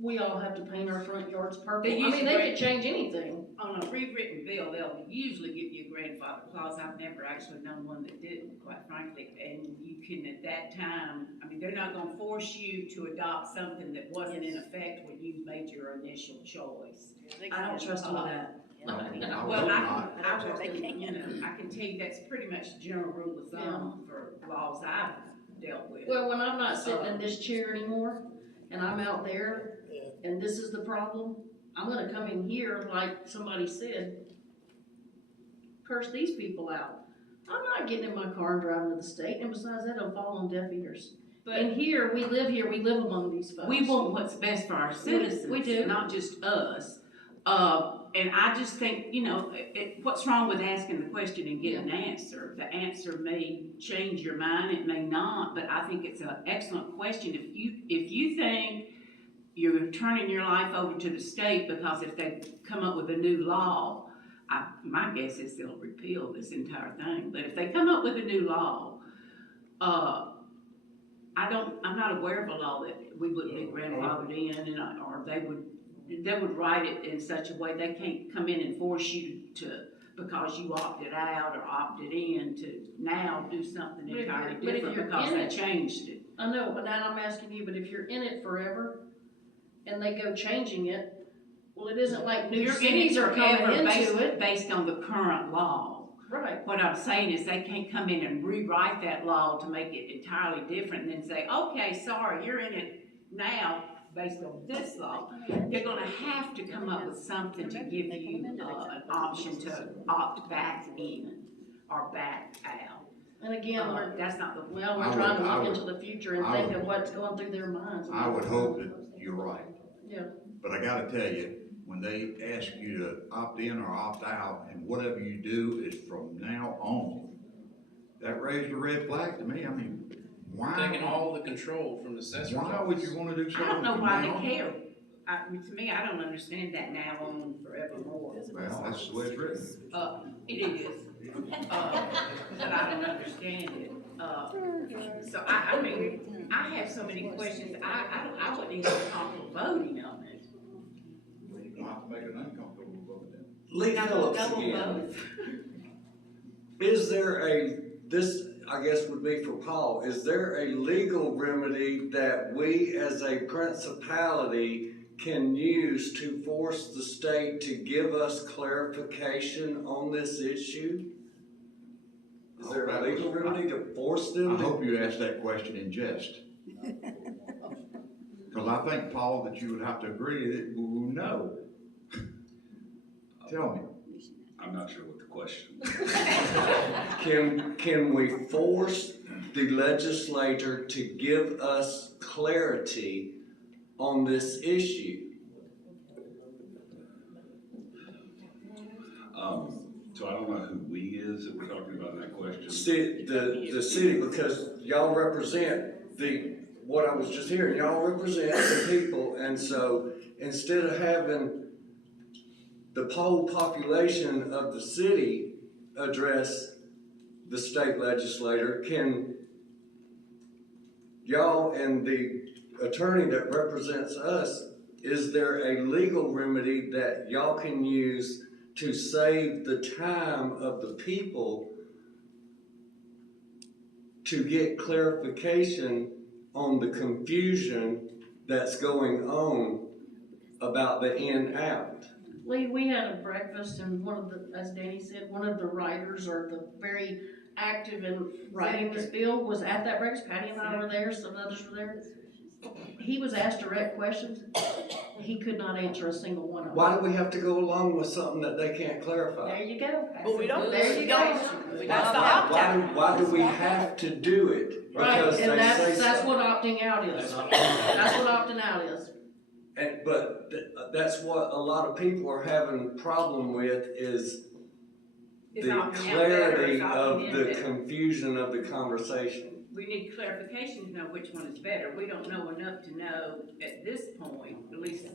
we all have to paint our front yards purple. They could change anything. On a rewritten bill, they'll usually give you a grandfather clause. I've never actually known one that didn't, quite frankly. And you can, at that time, they're not gonna force you to adopt something that wasn't in effect when you made your initial choice. I don't trust all that. Well, I can tell you that's pretty much the general rule of thumb for laws I've dealt with. Well, when I'm not sitting in this chair anymore, and I'm out there, and this is the problem, I'm gonna come in here, like somebody said, curse these people out. I'm not getting in my car and driving to the state, and besides that, it'll fall on deaf ears. But we live among these folks. We want what's best for our citizens. We do. Not just us. And I just think, what's wrong with asking the question and getting an answer? The answer may change your mind, it may not, but I think it's an excellent question. If you think, you're turning your life over to the state, because if they come up with a new law, my guess is they'll repeal this entire thing, but if they come up with a new law, I'm not aware of a law that we wouldn't be grandfathered in, or they would write it in such a way they can't come in and force you to, because you opted out or opted in, to now do something entirely different because they changed it. I know, but now I'm asking you, but if you're in it forever and they go changing it, well, it isn't like new cities are coming into it. Based on the current law. Right. What I'm saying is they can't come in and rewrite that law to make it entirely different and then say, okay, sorry, you're in it now based on this law. They're gonna have to come up with something to give you an option to opt back in or back out. And again, that's not the. Well, we're trying to look into the future and think of what's going through their minds. I would hope that you're right. Yeah. But I gotta tell you, when they ask you to opt in or opt out, and whatever you do is from now on, that raised a red flag to me. I mean, why? Taking all the control from the assessor's office. Why would you wanna do something? I don't know from why now on? they care. To me, I don't understand that now on forevermore. Well, that's the way it's written. It is, but I don't understand it. So I mean, I have so many questions, I wouldn't even be comfortable voting on it. You don't have to make an uncomfortable vote then. Lee Phillips Double again. vote. Is there this I guess would be for Paul, is there a legal remedy that we as a principality can use to force the state to give us clarification on this issue? Is there a legal remedy to force them? I hope you asked that question in jest. Because I think, Paul, that you would have to agree that, no. Tell me. I'm not sure what the question. Can we force the legislator to give us clarity on this issue? So I don't know who we is that we're talking about in that question. The city, because y'all represent what I was just hearing, y'all represent the people, and so instead of having the whole population of the city address the state legislator, can y'all and the attorney that represents us, is there a legal remedy that y'all can use to save the time of the people to get clarification on the confusion that's going on about the in-out? Lee, we had a breakfast and one of the, as Danny said, one of the writers or the very active in writing this bill was at that breakfast. Patty and I were there, some others were there. He was asked direct questions. He could not answer a single one of them. Why do we have to go along with something that they can't clarify? There you go. But we don't. There you go. That's the opt-out. Why do we have to do it? Right, Because and they say that's so. what opting out is. That's what opting out is. But that's what a lot of people are having a problem with is Is the opting out better or clarity is opting of in the better? confusion of the conversation. We need clarification to know which one is better. We don't know enough to know at this point, at least.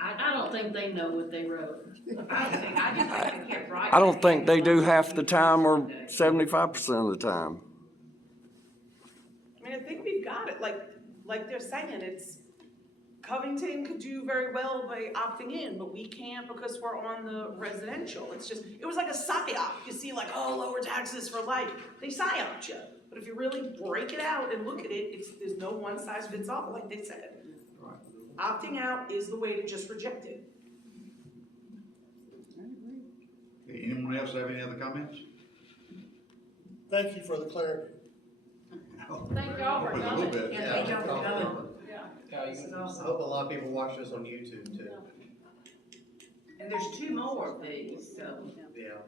I don't think they know what they wrote. I just think they kept writing. I don't think they do half the time or 75% of the time. I mean, I think we've got it, like they're saying, it's, Covington could do very well by opting in, but we can't because we're on the residential. It's just, it was like a psyop. You see like, oh, lower taxes for life. They psyoped you. But if you really break it out and look at it, there's no one size fits all, like they said. Right. Opting out is the way to just reject it. Okay, anyone else have any other comments? Thank you for the clarity. Thank y'all for A little coming. bit. Yeah, thank y'all for coming. This is I awesome. hope a lot of people watch this on YouTube too. And there's 2 more of these, so. Yeah.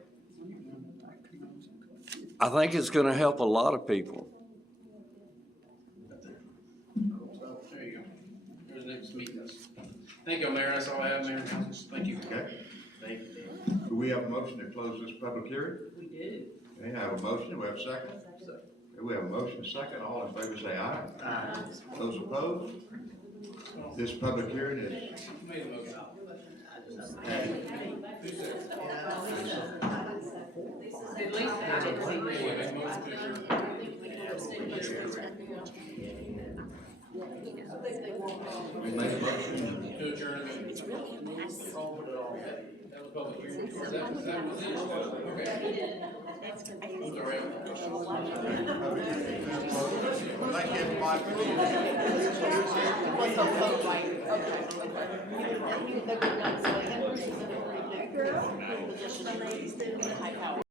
I think it's gonna help a lot of people. There you go. There's the next meeting. Thank you, Mayor. That's all I have, Mayor and Council. Thank you. Okay. Thank you. Do we have a motion to close this public hearing? We do. Okay, I have a motion. Do we have a second? Okay, we have a motion, a second. All in favor say aye. Aye. Those opposed? This public hearing is, Made a motion. At least I didn't see Made it. a motion to adjourn. we made a motion. To adjourn. That was public hearing. That was it? Okay. That's all right. Thank everybody for being here. What's up, right? Okay.